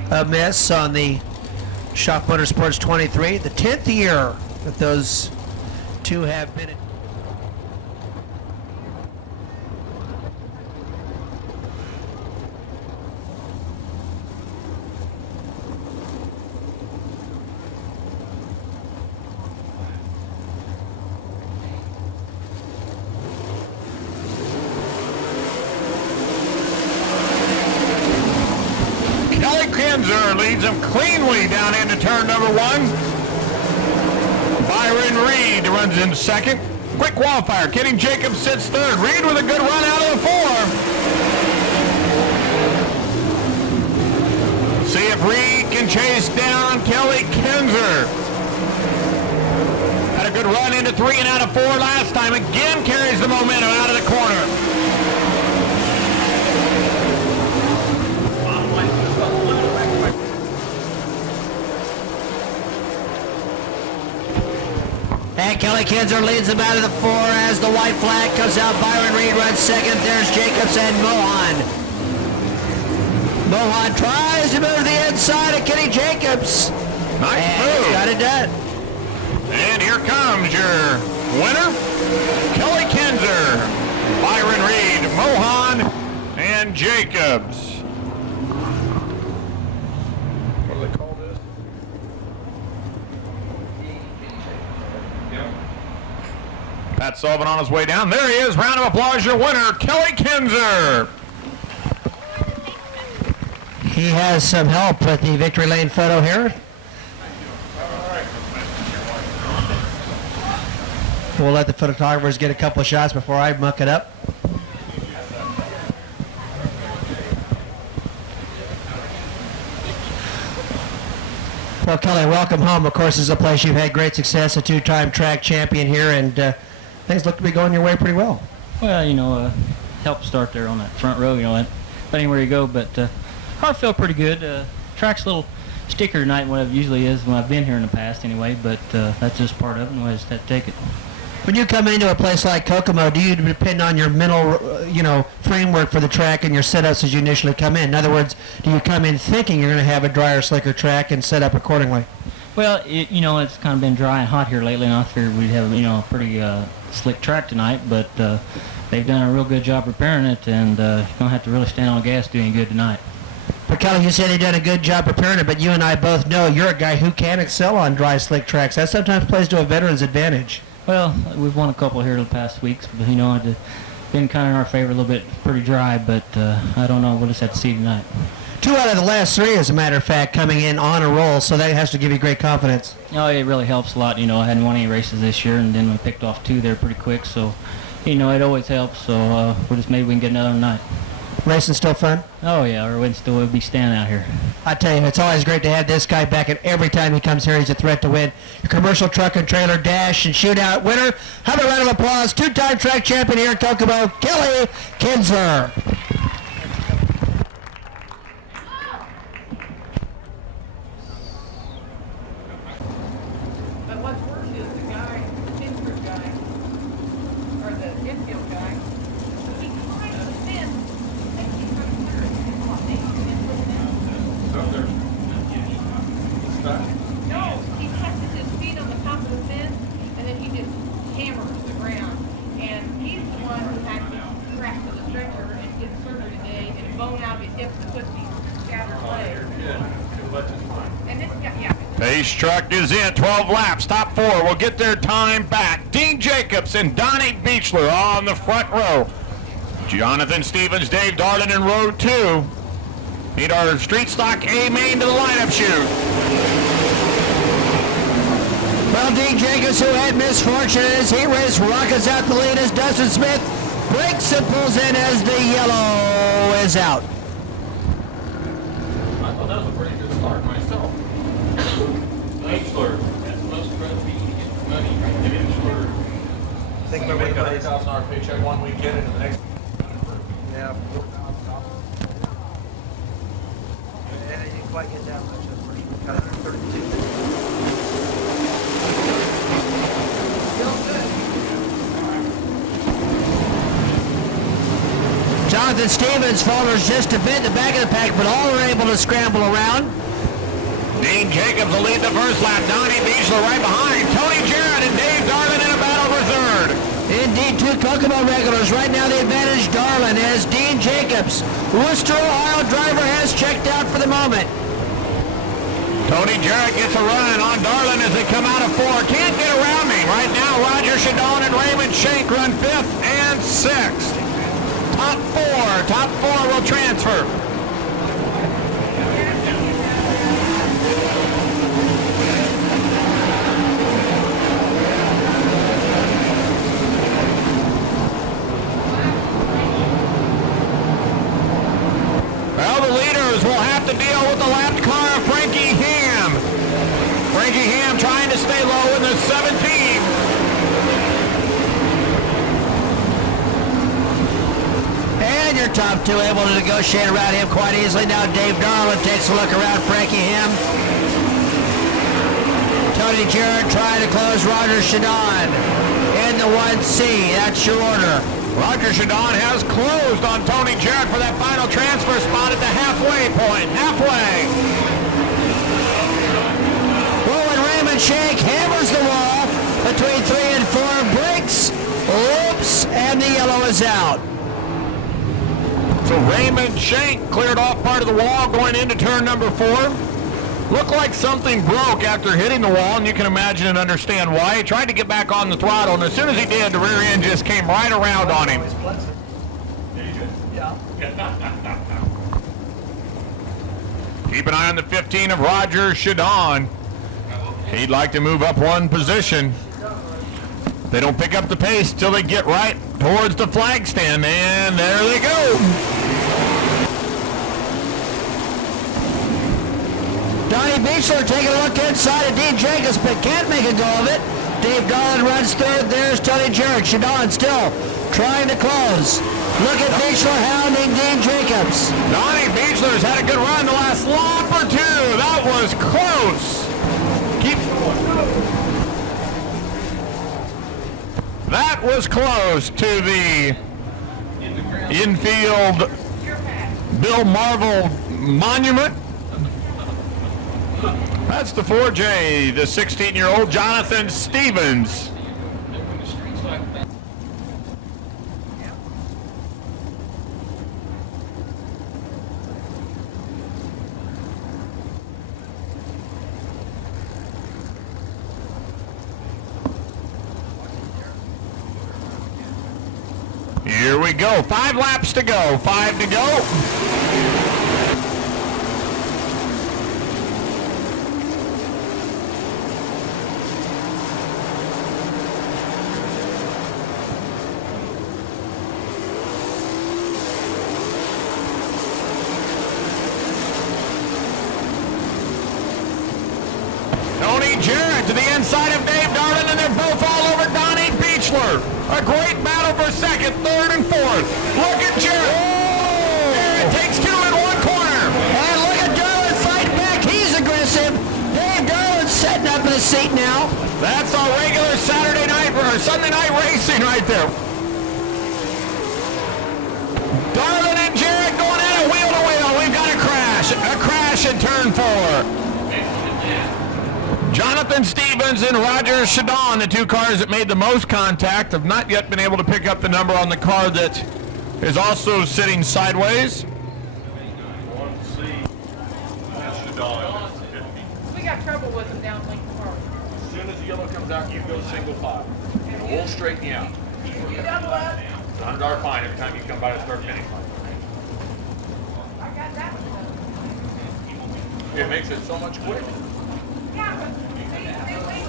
amiss on the Shop Motorsports 23. The 10th year that those two have been in. Kinzer leads him cleanly down into turn number 1. Byron Reed runs in second. Quick qualifier. Kenny Jacobs sits third. Reed with a good run out of the 4. See if Reed can chase down Kelly Kinzer. Had a good run into 3 and out of 4 last time. Again carries the momentum out of the corner. And Kelly Kinzer leads them out of the 4 as the white flag comes out. Byron Reed runs second. There's Jacobs and Mohan. Mohan tries to move to the inside of Kenny Jacobs. Nice move. Got it done. And here comes your winner, Kelly Kinzer, Byron Reed, Mohan, and Jacobs. What do they call this? Pat Sullivan on his way down. There he is. Round of applause, your winner, Kelly Kinzer. He has some help with the victory lane photo here. We'll let the photographers get a couple of shots before I muck it up. Well, Kelly, welcome home. Of course, this is a place you've had great success, a 2-time track champion here, and things look to be going your way pretty well. Well, you know, help start there on that front row, you know, anywhere you go, but I feel pretty good. Track's a little stickier tonight than what it usually is when I've been here in the past anyway, but that's just part of it, and I just have to take it. When you come into a place like Kokomo, do you depend on your mental, framework for the track and your setups as you initially come in? In other words, do you come in thinking you're going to have a drier, slicker track and set up accordingly? Well, it's kind of been dry and hot here lately, and I figured we'd have, a pretty slick track tonight, but they've done a real good job repairing it, and you're going to have to really stand on gas doing good tonight. But Kelly, you said they've done a good job preparing it, but you and I both know you're a guy who can excel on dry, slick tracks. That sometimes plays to a veteran's advantage. Well, we've won a couple here the past weeks, but it's been kind of in our favor a little bit, pretty dry, but I don't know. We'll just have to see tonight. 2 out of the last 3, as a matter of fact, coming in on a roll, so that has to give you great confidence. Oh, it really helps a lot. You know, I hadn't won any races this year, and then we picked off 2 there pretty quick. So, you know, it always helps. So maybe we can get another night. Racing still fun? Oh yeah, or we'd still be standing out here. I tell you, it's always great to have this guy back, and every time he comes here, he's a threat to win. Your commercial truck and trailer dash and shootout winner. Have a round of applause. 2-time track champion here at Kokomo, Kelly Kinsler. But what's worse is the guy, Pittsburgh guy, or the infield guy, he climbed the fence and he's right there. Come on, Nate, you didn't put it in. So there's stuck. No, he touches his feet on the top of the fence and then he just hammers the ground. And he's the one who had to crack to the stretcher and get surgery today and bone out his hips and put these scattered legs. Yeah, but it's fine. And this guy, yeah. Pace truck is in, 12 laps, top 4 will get their time back. Dean Jacobs and Donnie Beechler on the front row. Jonathan Stevens, Dave Darlin in row 2. Need our street stock A main to the lineup chute. Well, Dean Jacobs, who had misfortune in his heat race, rockets out the lead as Dustin Smith breaks and pulls in as the yellow is out. I thought that was a pretty good start myself. Beechler, that's the most incredible you can get money. Beechler. Think about make a $100,000 paycheck one weekend and the next. Yeah. Yeah, you didn't quite get that much at first. We got 132. Jonathan Stevens falters just a bit in the back of the pack, but all are able to scramble around. Dean Jacobs will lead the first lap. Donnie Beechler right behind. Tony Jarrett and Dave Darlin in a battle for third. Indeed, 2 Kokomo regulars. Right now the advantage Darlin as Dean Jacobs, Worcester, Ohio driver, has checked out for the moment. Tony Jarrett gets a run on Darlin as they come out of 4. Can't get around me. Right now, Roger Shadone and Raymond Shank run 5th and 6th. Top four will transfer. Well, the leaders will have to deal with the lapped car of Frankie Ham. Frankie Ham trying to stay low in the 17. And your top 2 able to negotiate around him quite easily. Now Dave Darlin takes a look around Frankie Ham. Tony Jarrett trying to close Roger Shadon in the 1C. That's your order. Roger Shadon has closed on Tony Jarrett for that final transfer spot at the halfway point. Halfway. Well, when Raymond Shank hammers the wall between 3 and 4, breaks, oops, and the yellow is out. So Raymond Shank cleared off part of the wall going into turn number 4. Looked like something broke after hitting the wall, and you can imagine and understand why. He tried to get back on the throttle, and as soon as he did, the rear end just came right around on him. Yeah. Keep an eye on the 15 of Roger Shadon. He'd like to move up 1 position. They don't pick up the pace till they get right towards the flag stand, and there they go. Donnie Beechler taking a look inside of Dean Jacobs, but can't make a go of it. Dave Darlin runs third. There's Tony Jarrett. Shadon still trying to close. Look at Beechler hounding Dean Jacobs. Donnie Beechler's had a good run the last lap or 2. That was close. That was close to the infield Bill Marvel monument. That's the 4J, the 16-year-old Jonathan Stevens. Here we go. 5 laps to go. 5 to go. Tony Jarrett to the inside of Dave Darlin, and they're both all over Donnie Beechler. A great battle for second, third, and fourth. Look at Jarrett. Jarrett takes two in one corner. And look at Darlin fighting back. He's aggressive. Dave Darlin's setting up in the seat now. That's our regular Saturday night or Sunday night racing right there. Darlin and Jarrett going at it wheel to wheel. We've got a crash in turn 4. Jonathan Stevens and Roger Shadon, the two cars that made the most contact, have not yet been able to pick up the number on the car that is also sitting sideways. We got trouble with them down Lincoln Park. As soon as the yellow comes out, you go single file. And we'll straighten you out. You double up. It's a $100 fine every time you come by to start finish line. I got that one. It makes it so much quicker. Yeah, but they wait.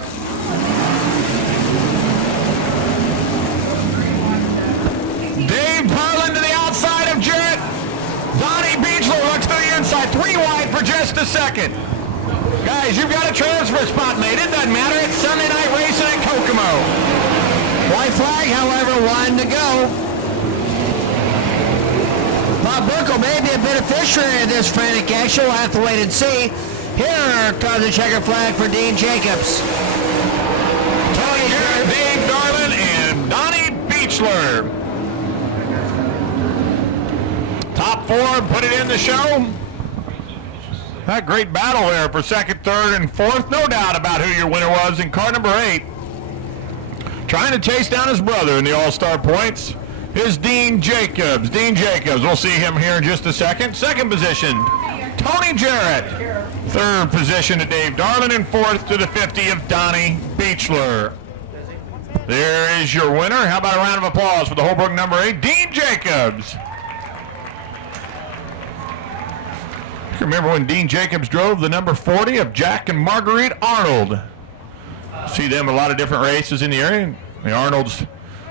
Dave Darlin to the outside of Jarrett. Donnie Beechler looks to the inside. 3 wide for just a second. Guys, you've got a transfer spot made. It doesn't matter. It's Sunday night racing at Kokomo. White flag, however, 1 to go. Bob Burkle may be a beneficiary of this frantic action. We'll have to wait and see. Here comes the checker flag for Dean Jacobs. Tony Jarrett, Dave Darlin, and Donnie Beechler. Top 4 put it in the show. That great battle there for second, third, and fourth. No doubt about who your winner was in car number 8. Trying to chase down his brother in the All-Star points is Dean Jacobs. Dean Jacobs, we'll see him here in just a second. Second position, Tony Jarrett. Third position to Dave Darlin, and fourth to the 50 of Donnie Beechler. There is your winner. How about a round of applause for the Holbrook number 8, Dean Jacobs. Remember when Dean Jacobs drove the number 40 of Jack and Marguerite Arnold? See them in a lot of different races in the area. The Arnolds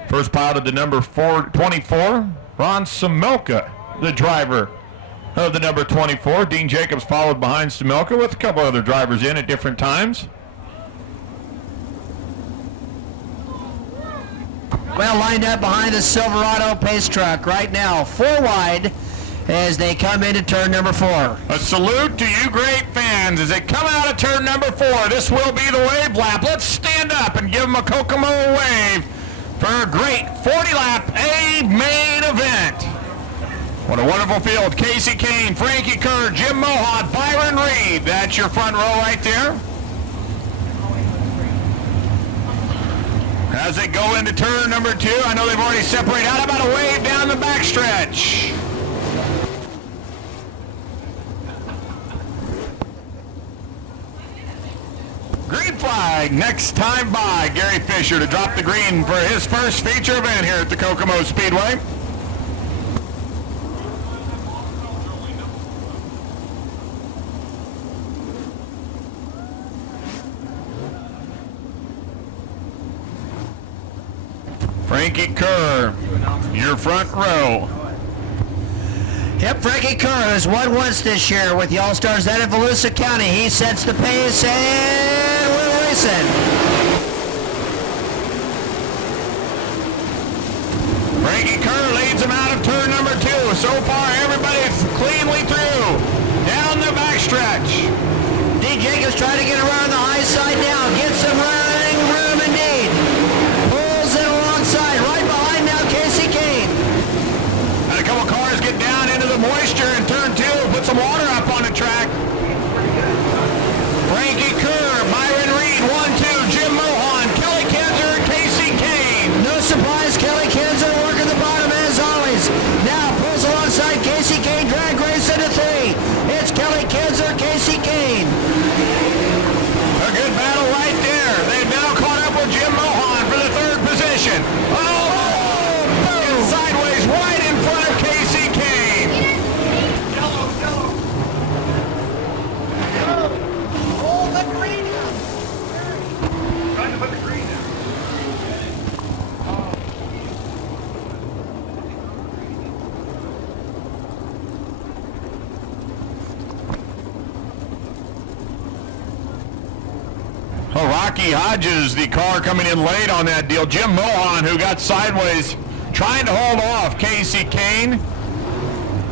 first piloted the number 24. Ron Samilka, the driver of the number 24. Dean Jacobs followed behind Samilka with a couple other drivers in at different times. Well lined up behind the Silverado pace truck right now. 4 wide as they come into turn number 4. A salute to you great fans as they come out of turn number 4. This will be the wave lap. Let's stand up and give them a Kokomo wave for a great 40-lap A main event. What a wonderful field. Casey Kane, Frankie Kerr, Jim Mohawk, Byron Reed. That's your front row right there. As they go into turn number 2, I know they've already separated out. How about a wave down the backstretch? Green flag next time by. Gary Fisher to drop the green for his first feature event here at the Kokomo Speedway. Frankie Kerr, your front row. Yep, Frankie Kerr has won once this year with the All-Stars out of Volusia County. He sets the pace and we're racing. Frankie Kerr leads him out of turn number 2. So far, everybody's cleanly through. Down the backstretch. Dean Jacobs trying to get around the high side now. Gets some running room indeed. Pulls it alongside. Right behind now, Casey Kane. And a couple cars get down into the moisture in turn 2. Put some water up on the track. Frankie Kerr, Byron Reed, 1-2. Jim Mohan, Kelly Kenzer, Casey Kane. No surprise, Kelly Kenzer working the bottom as always. Now pulls alongside Casey Kane. Drag race into 3. It's Kelly Kenzer, Casey Kane. A good battle right there. They've now caught up with Jim Mohan for the 3rd position. Oh, boom! Sideways right in front of Casey Kane. Marky Hodges, the car coming in late on that deal. Jim Mohan, who got sideways, trying to hold off Casey Kane.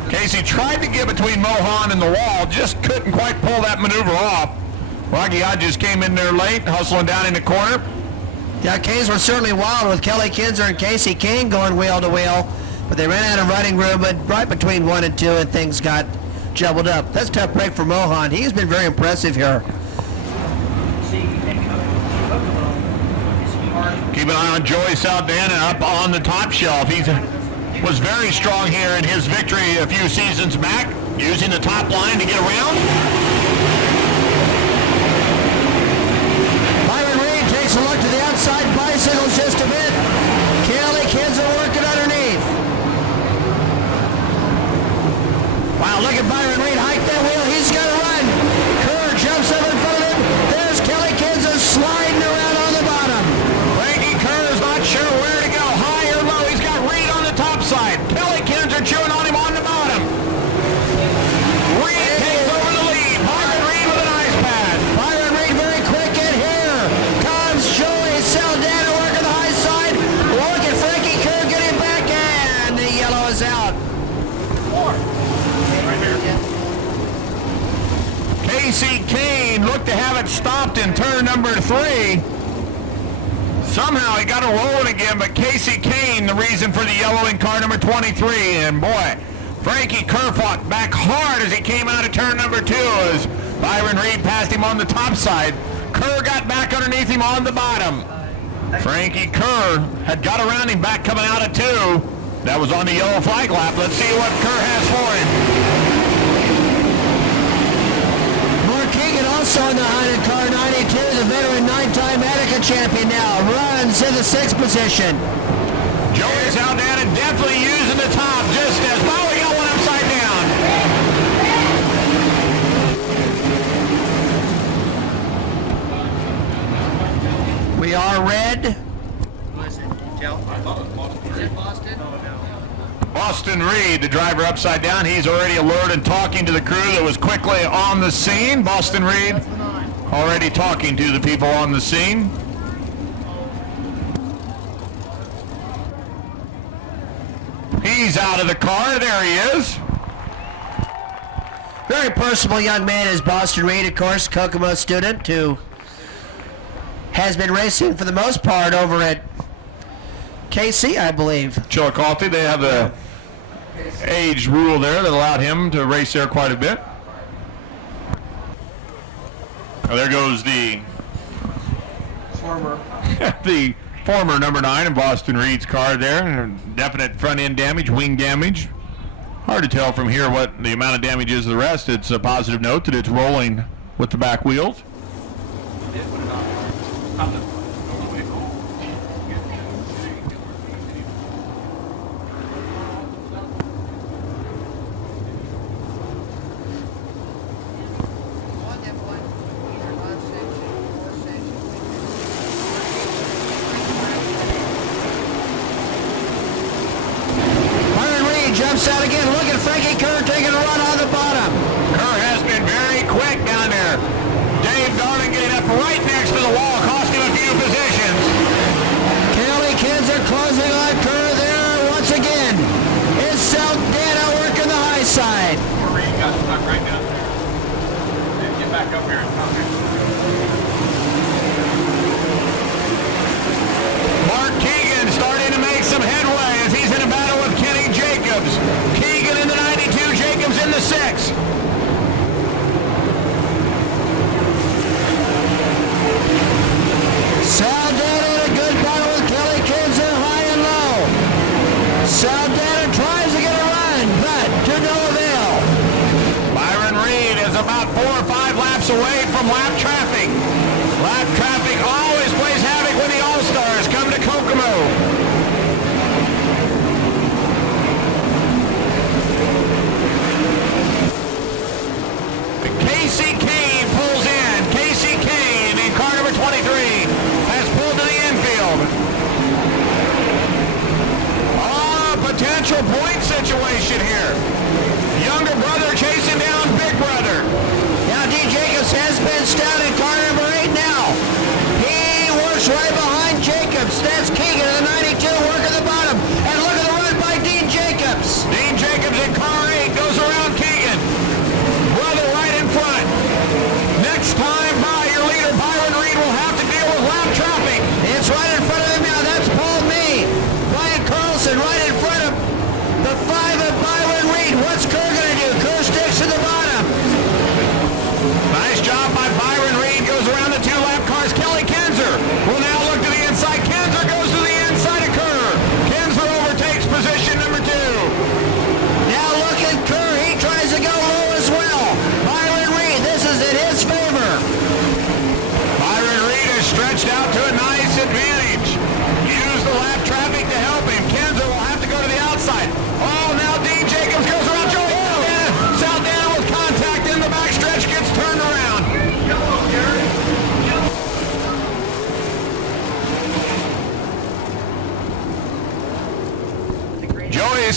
Casey tried to get between Mohan and the wall, just couldn't quite pull that maneuver off. Marky Hodges came in there late, hustling down in the corner. Yeah, Canes were certainly wild with Kelly Kinzer and Casey Kane going wheel to wheel, but they ran out of running room, but right between 1 and 2, and things got jumbled up. That's a tough break for Mohan. He's been very impressive here. Keep an eye on Joey Saldana up on the top shelf. He was very strong here in his victory a few seasons back, using the top line to get around. Byron Reed takes a look to the outside, bicycles just a bit. Kelly Kinzer working underneath. Wow, look at Byron Reed hike that wheel. He's got to run. Kerr jumps up in front of him. There's Kelly Kinzer sliding around on the bottom. Frankie Kerr's not sure where to go, high or low. He's got Reed on the top side. Kelly Kinzer chewing on him on the bottom. Reed takes over the lead. Byron Reed with an ice pad. Byron Reed very quick in here. Comes Joey Saldana working the high side. Look at Frankie Kerr getting back, and the yellow is out. Casey Kane looked to have it stopped in turn number 3. Somehow he got it rolling again, but Casey Kane, the reason for the yellow in car number 23. And boy, Frankie Kerr fought back hard as he came out of turn number 2 as Byron Reed passed him on the top side. Kerr got back underneath him on the bottom. Frankie Kerr had got around him back coming out of 2. That was on the yellow flag lap. Let's see what Kerr has for him. Keegan also in the Hyundai car 92, the veteran 9-time Attica champion now, runs in the 6th position. Joey Saldana definitely using the top just as well. We got one upside down. We are red. Was it? Tell? I thought it was Boston. Is it Boston? Oh, no. Austin Reed, the driver upside down. He's already alert and talking to the crew that was quickly on the scene. Boston Reed already talking to the people on the scene. He's out of the car. There he is. Very personable young man is Boston Reed, of course, Kokomo student who has been racing for the most part over at KC, I believe. Chillicothe, they have the age rule there that allowed him to race there quite a bit. Oh, there goes the former number 9 in Boston Reed's car there. Definite front end damage, wing damage. Hard to tell from here what the amount of damage is to the rest. It's a positive note that it's rolling with the back wheels. Jumps out again. Look at Frankie Kerr taking a run on the bottom. Kerr has been very quick down there. Dave Darling getting up right next to the wall, cost him a few positions. Kelly Kinzer closing on Kerr there once again. It's Saldana working the high side. Reed got stuck right down there. Get back up here and come here. Mark Keegan starting to make some headway as he's in a battle with Kenny Jacobs. Keegan in the 92, Jacobs in the 6. Saldana in a good battle with Kelly Kinzer, high and low. Saldana tries to get a run, but to no avail. Byron Reed is about 4 or 5 laps away from lap traffic. Lap traffic always plays havoc when the All-Stars come to Kokomo. Casey Kane pulls in. Casey Kane in car number 23 has pulled to the infield. Potential point situation here. Younger brother chasing down big brother. Now D. Jacobs has been stout in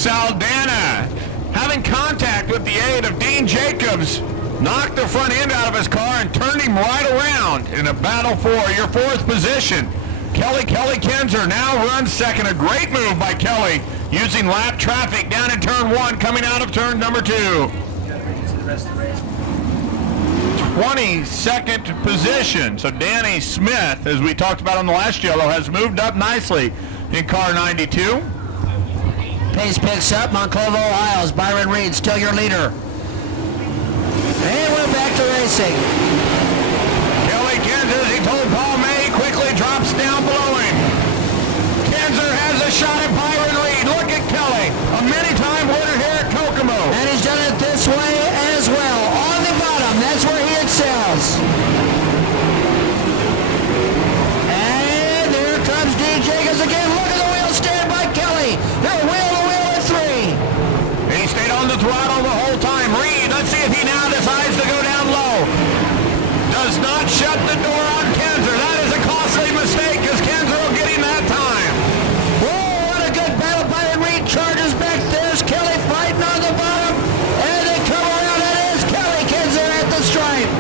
Saldana, having contact with the aid of Dean Jacobs, knocked the front end out of his car and turned him right around in a battle for your fourth position. Kelly Kinzer now runs second. A great move by Kelly, using lap traffic down in turn 1, coming out of turn number 2. 22nd position. So Danny Smith, as we talked about on the last yellow, has moved up nicely in car 92. Pace picks up. Monclova, Ohio's Byron Reed still your leader. And we're back to racing. Kelly Kinzer, as he told Paul May, quickly drops down below him. Kinzer has a shot at Byron Reed. Look at Kelly, a many-time winner here at Kokomo. And he's done it this way as well. On the bottom, that's where he excels. And there comes Dean Jacobs again. Look at the wheel stand by Kelly. They're wheel to wheel at 3. He stayed on the throttle the whole time. Reed, let's see if he now decides to go down low. Does not shut the door on Kinzer. That is a costly mistake, because Kinzer will get him that time. Whoa, what a good battle. Byron Reed charges back. There's Kelly fighting on the bottom. And they come around. It is Kelly Kinzer at the stripe.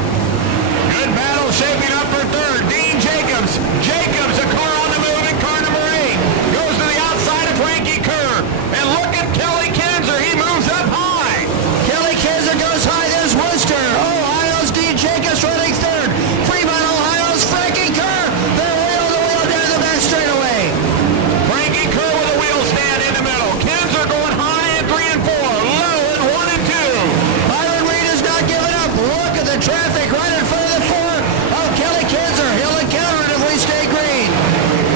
Good battle shaping up for third. Dean Jacobs. Jacobs, a car on the move in car number 8. Goes to the outside of Frankie Kerr. And look at Kelly Kinzer. He moves up high. Kelly Kinzer goes high. There's Worcester. Ohio's Dean Jacobs running third. Fremont, Ohio's Frankie Kerr. They're wheel to wheel down the back straightaway. Frankie Kerr with a wheel stand in the middle. Kinzer going high in 3 and 4. Low in 1 and 2. Byron Reed is not giving up. Look at the traffic right in front of the 4 of Kelly Kinzer. He'll encounter it if we stay green.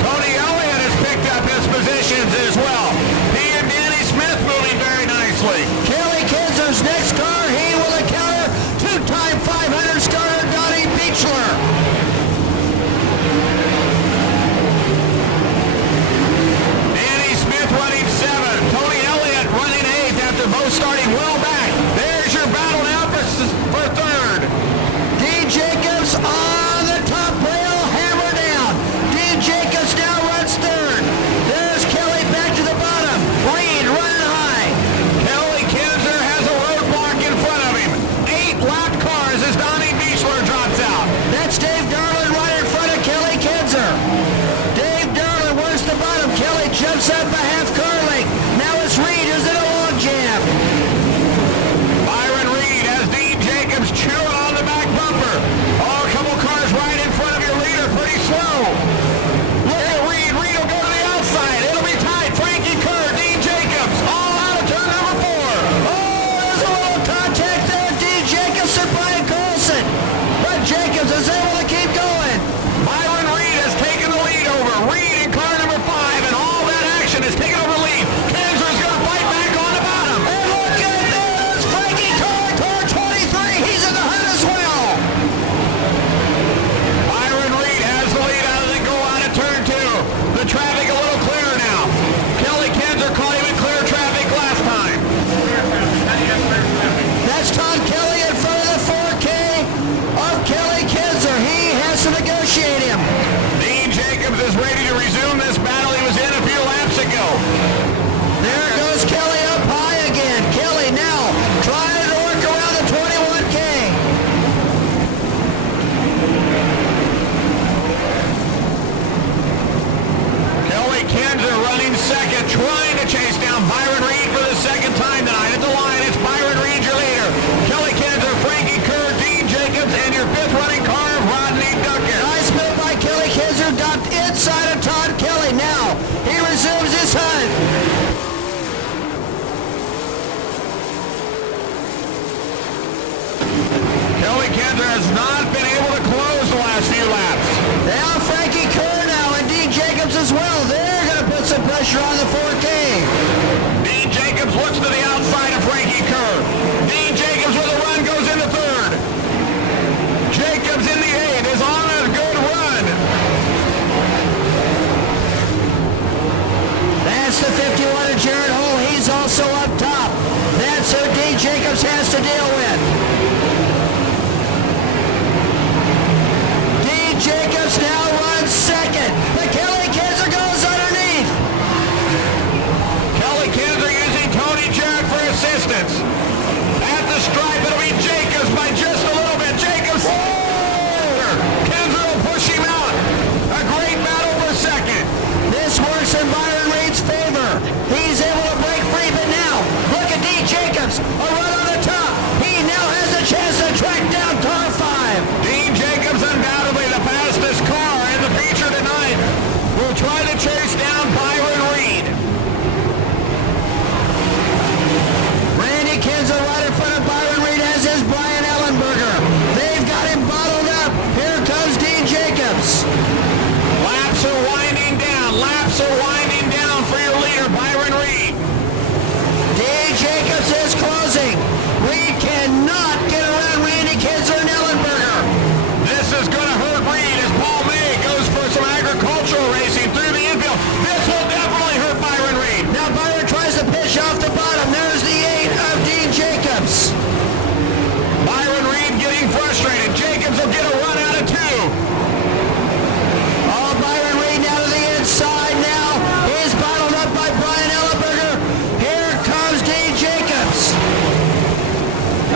Tony Elliott has picked up his positions as well. He and Danny Smith moving very nicely. Kelly Kinzer's next car, he will encounter 2-time 500 starter Donnie Beechler. Danny Smith running 7. Tony Elliott running 8th after both starting well back. There's your battle now for third. Dean Jacobs on the top rail, hammer down. Dean Jacobs now runs third. There's Kelly back to the bottom. Reed running high. Kelly Kinzer has a roadblock in front of him. 8 lap cars as Donnie Beechler drops out. That's Dave Darlin right in front of Kelly Kinzer. Dave Darlin works the bottom. Kelly jumps up a half car length. Now it's Reed who's in a log jam. Byron Reed has Dean Jacobs chewing on the back bumper. Oh, a couple cars right in front of your leader, pretty slow. Look at Reed. Reed will go to the outside. It'll be tight. Frankie Kerr, Dean Jacobs, all out of turn number 4. Oh, there's a little contact there. Dean Jacobs and Brian Colson. But Jacobs is able to keep going. Byron Reed has taken the lead over. Reed in car number 5, and all that action has taken over the lead. Kinzer's going to fight back on the bottom. And look at this. Frankie Kerr, car 23. He's in the hunt as well. Byron Reed has the lead out of the go out of turn 2. The traffic a little clearer now. Kelly Kinzer caught him in clear traffic last time. That's Todd Kelly in front of the 4K of Kelly Kinzer. He has to negotiate him. Dean Jacobs is ready to resume this battle he was in a few laps ago. There goes Kelly up high again. Kelly now trying to work around the 21K. Kelly Kinzer running second, trying to chase down Byron Reed for the second time tonight. At the line, it's Byron Reed, your leader. Kelly Kinzer, Frankie Kerr, Dean Jacobs, and your 5th running car, Rodney Duncan. Nice move by Kelly Kinzer. Got inside of Todd Kelly. Now he resumes his hunt. Kelly Kinzer has not been able to close the last few laps. Now Frankie Kerr now and Dean Jacobs as well. They're going to put some pressure on the 4K. Dean Jacobs looks to the outside of Frankie Kerr. Dean Jacobs with a run goes into 3rd. Jacobs in the 8 is on a good run. That's the 51 of Jared Hull. He's also up top. That's who Dean Jacobs has to deal with. Dean Jacobs now runs second. But Kelly Kinzer goes underneath. Kelly Kinzer using Tony distance. At the stripe, it'll be Jacobs by just a little bit. Jacobs. Kinzer will push him out. A great battle for second. This works in Byron Reed's favor. He's able to break free, but now, look at D. Jacobs, a run on the top. He now has a chance to track down car 5. Dean Jacobs, undoubtedly the fastest car in the feature tonight, will try to chase down Byron Reed. Randy Kinzel right in front of Byron Reed, as is Brian Ellenberger. They've got him bottled up. Here comes Dean Jacobs. Laps are winding down. Laps are winding down for your leader, Byron Reed. Dean Jacobs is closing. Reed cannot get around Randy Kinzel and Ellenberger. This is going to hurt Reed as Paul May goes for some agricultural racing through the infield. This will definitely hurt Byron Reed. Now Byron tries to pitch off the bottom. There's the 8 of Dean Jacobs. Byron Reed getting frustrated. Jacobs will get a run out of 2. Oh, Byron Reed now to the inside now. He's bottled up by Brian Ellenberger. Here comes Dean Jacobs.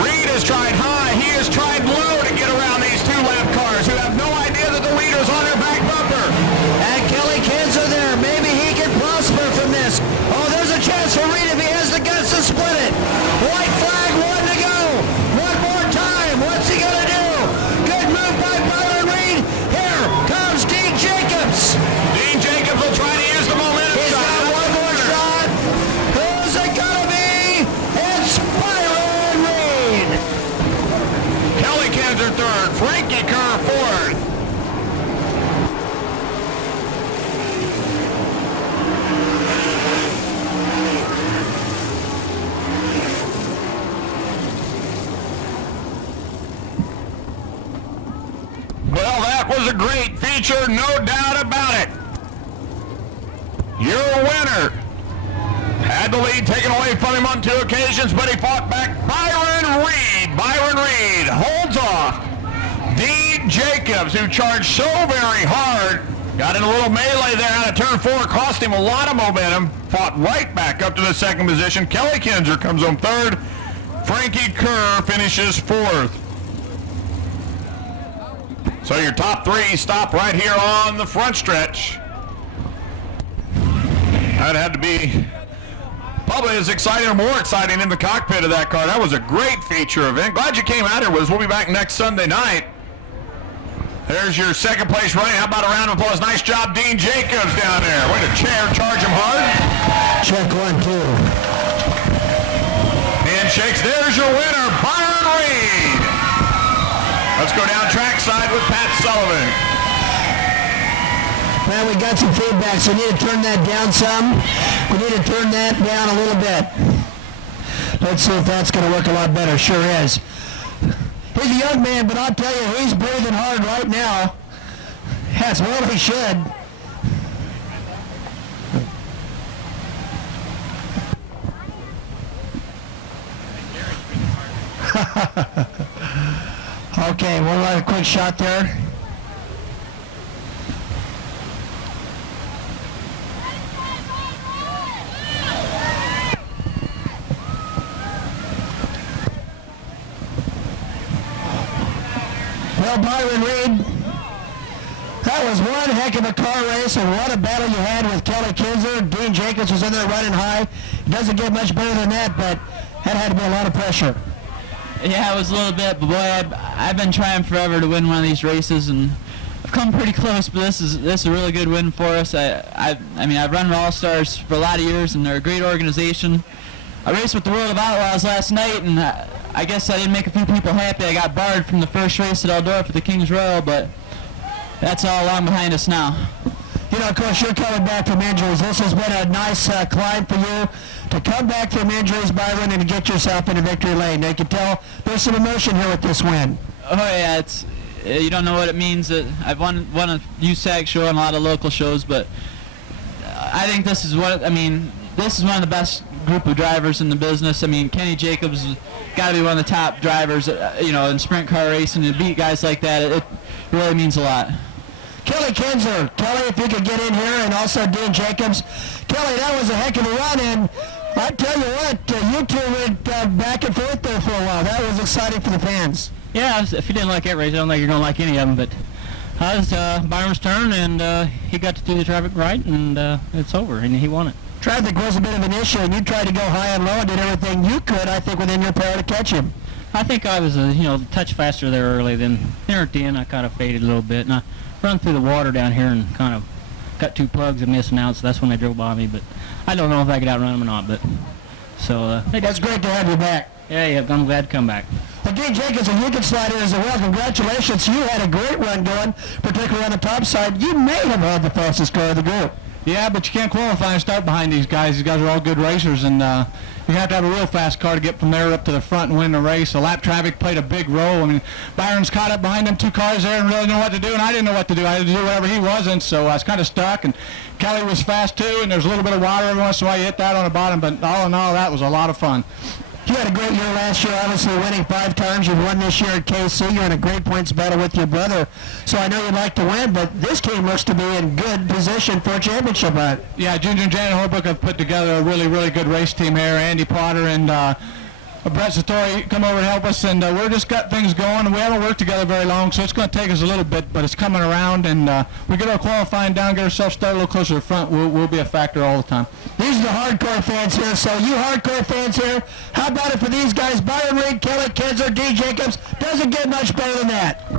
Reed has tried high. He has tried low to get around these 2-lap cars who have no idea that the leader's on their back bumper. And Kelly Kinzer there. Maybe he can prosper from this. Oh, there's a chance for Reed if he has the guts to split it. White flag, 1 to go. One more time. What's he going to do? Good move by Byron Reed. Here comes Dean Jacobs. Dean Jacobs will try to use the momentum He's shot. got one more shot. Who's it going to be? It's Byron Reed. Kelly Kinzer third. Frankie Kerr fourth. Well, that was a great feature, no doubt about it. Your winner had the lead taken away from him on 2 occasions, but he fought back. Byron Reed. Byron Reed holds off Dean Jacobs, who charged so very hard. Got in a little melee there out of turn 4, cost him a lot of momentum. Fought right back up to the 2nd position. Kelly Kinzer comes home 3rd. Frankie Kerr finishes 4th. So your top 3 stop right here on the front stretch. That had to be probably as exciting or more exciting in the cockpit of that car. That was a great feature event. Glad you came out here with us. We'll be back next Sunday night. There's your 2nd place running. How about a round of applause? Nice job, Dean Jacobs down there. Way to charge him hard. Check 1, 2. Handshakes. There's your winner, Byron Reed. Let's go down trackside with Pat Sullivan. Well, we got some feedback, so we need to turn that down some. We need to turn that down a little bit. Let's see if that's going to work a lot better. Sure is. He's a young man, but I'll tell you, he's breathing hard right now. As well he should. Okay, one other quick shot there. Well, Byron Reed, that was one heck of a car race, and what a battle you had with Kelly Kinzer. Dean Jacobs was in there running high. It doesn't get much better than that, but that had to be a lot of pressure. Yeah, it was a little bit, but boy, I've been trying forever to win one of these races, and I've come pretty close. But this is a really good win for us. I mean, I've run All-Stars for a lot of years, and they're a great organization. I raced with the World of Outlaws last night, and I guess I didn't make a few people happy. I got barred from the first race at Eldora for the King's Royal, but that's all long behind us now. You know, of course, you're coming back from injuries. This has been a nice climb for you to come back from injuries, Byron, and to get yourself into victory lane. You can tell there's some emotion here with this win. Oh yeah, it's you don't know what it means. I've won a USAC show and a lot of local shows, but I think this is one of the best group of drivers in the business. I mean, Kenny Jacobs has got to be one of the top drivers, in sprint car racing, and to beat guys like that, it really means a lot. Kelly Kinzer. Kelly, if you could get in here, and also Dean Jacobs. Kelly, that was a heck of a run, and I I tell you what, you two went back and forth there for a while. That was exciting for the fans. Yeah, if you didn't like that race, I don't think you're going to like any of them, but that was Byron's turn, and he got to do the traffic right, and it's over, and he won it. Traffic was a bit of an issue, and you tried to go high and low and did everything you could, I think, within your power to catch him. I think I was, a touch faster there early. Then there at the end, I kind of faded a little bit, and I run through the water down here and kind of got 2 plugs and missing out, so that's when they drove by me. But I don't know if I could outrun them or not. But so that's great to have you back. Yeah, I'm glad to come back. Well, Dean Jenkins, and you can slide in as well. Congratulations. You had a great run going, particularly on the top side. You may have had the fastest car of the group. Yeah, but you can't qualify and start behind these guys. These guys are all good racers, and you have to have a real fast car to get from there up to the front and win the race. So lap traffic played a big role. I mean, Byron's caught up behind them 2 cars there and really knew what to do, and I didn't know what to do. I had to do whatever he wasn't, so I was kind of stuck. And Kelly was fast too, and there's a little bit of water every once in a while. You hit that on the bottom, but all in all, that was a lot of fun. You had a great year last year, obviously winning 5 times. You've won this year at KC. You're in a great points battle with your brother. So I know you'd like to win, but this team looks to be in good position for a championship hunt. Yeah, Junior and Janet Holbrook have put together a really, really good race team here. Andy Potter and Brett Satori come over to help us, and we're just got things going. We haven't worked together very long, so it's going to take us a little bit, but it's coming around, and we get our qualifying down, get ourselves started a little closer to the front. We'll be a factor all the time. These are the hardcore fans here, so you hardcore fans here, how about it for these guys? Byron Reed, Kelly Kinsler, D. Jacobs, doesn't get much better than that.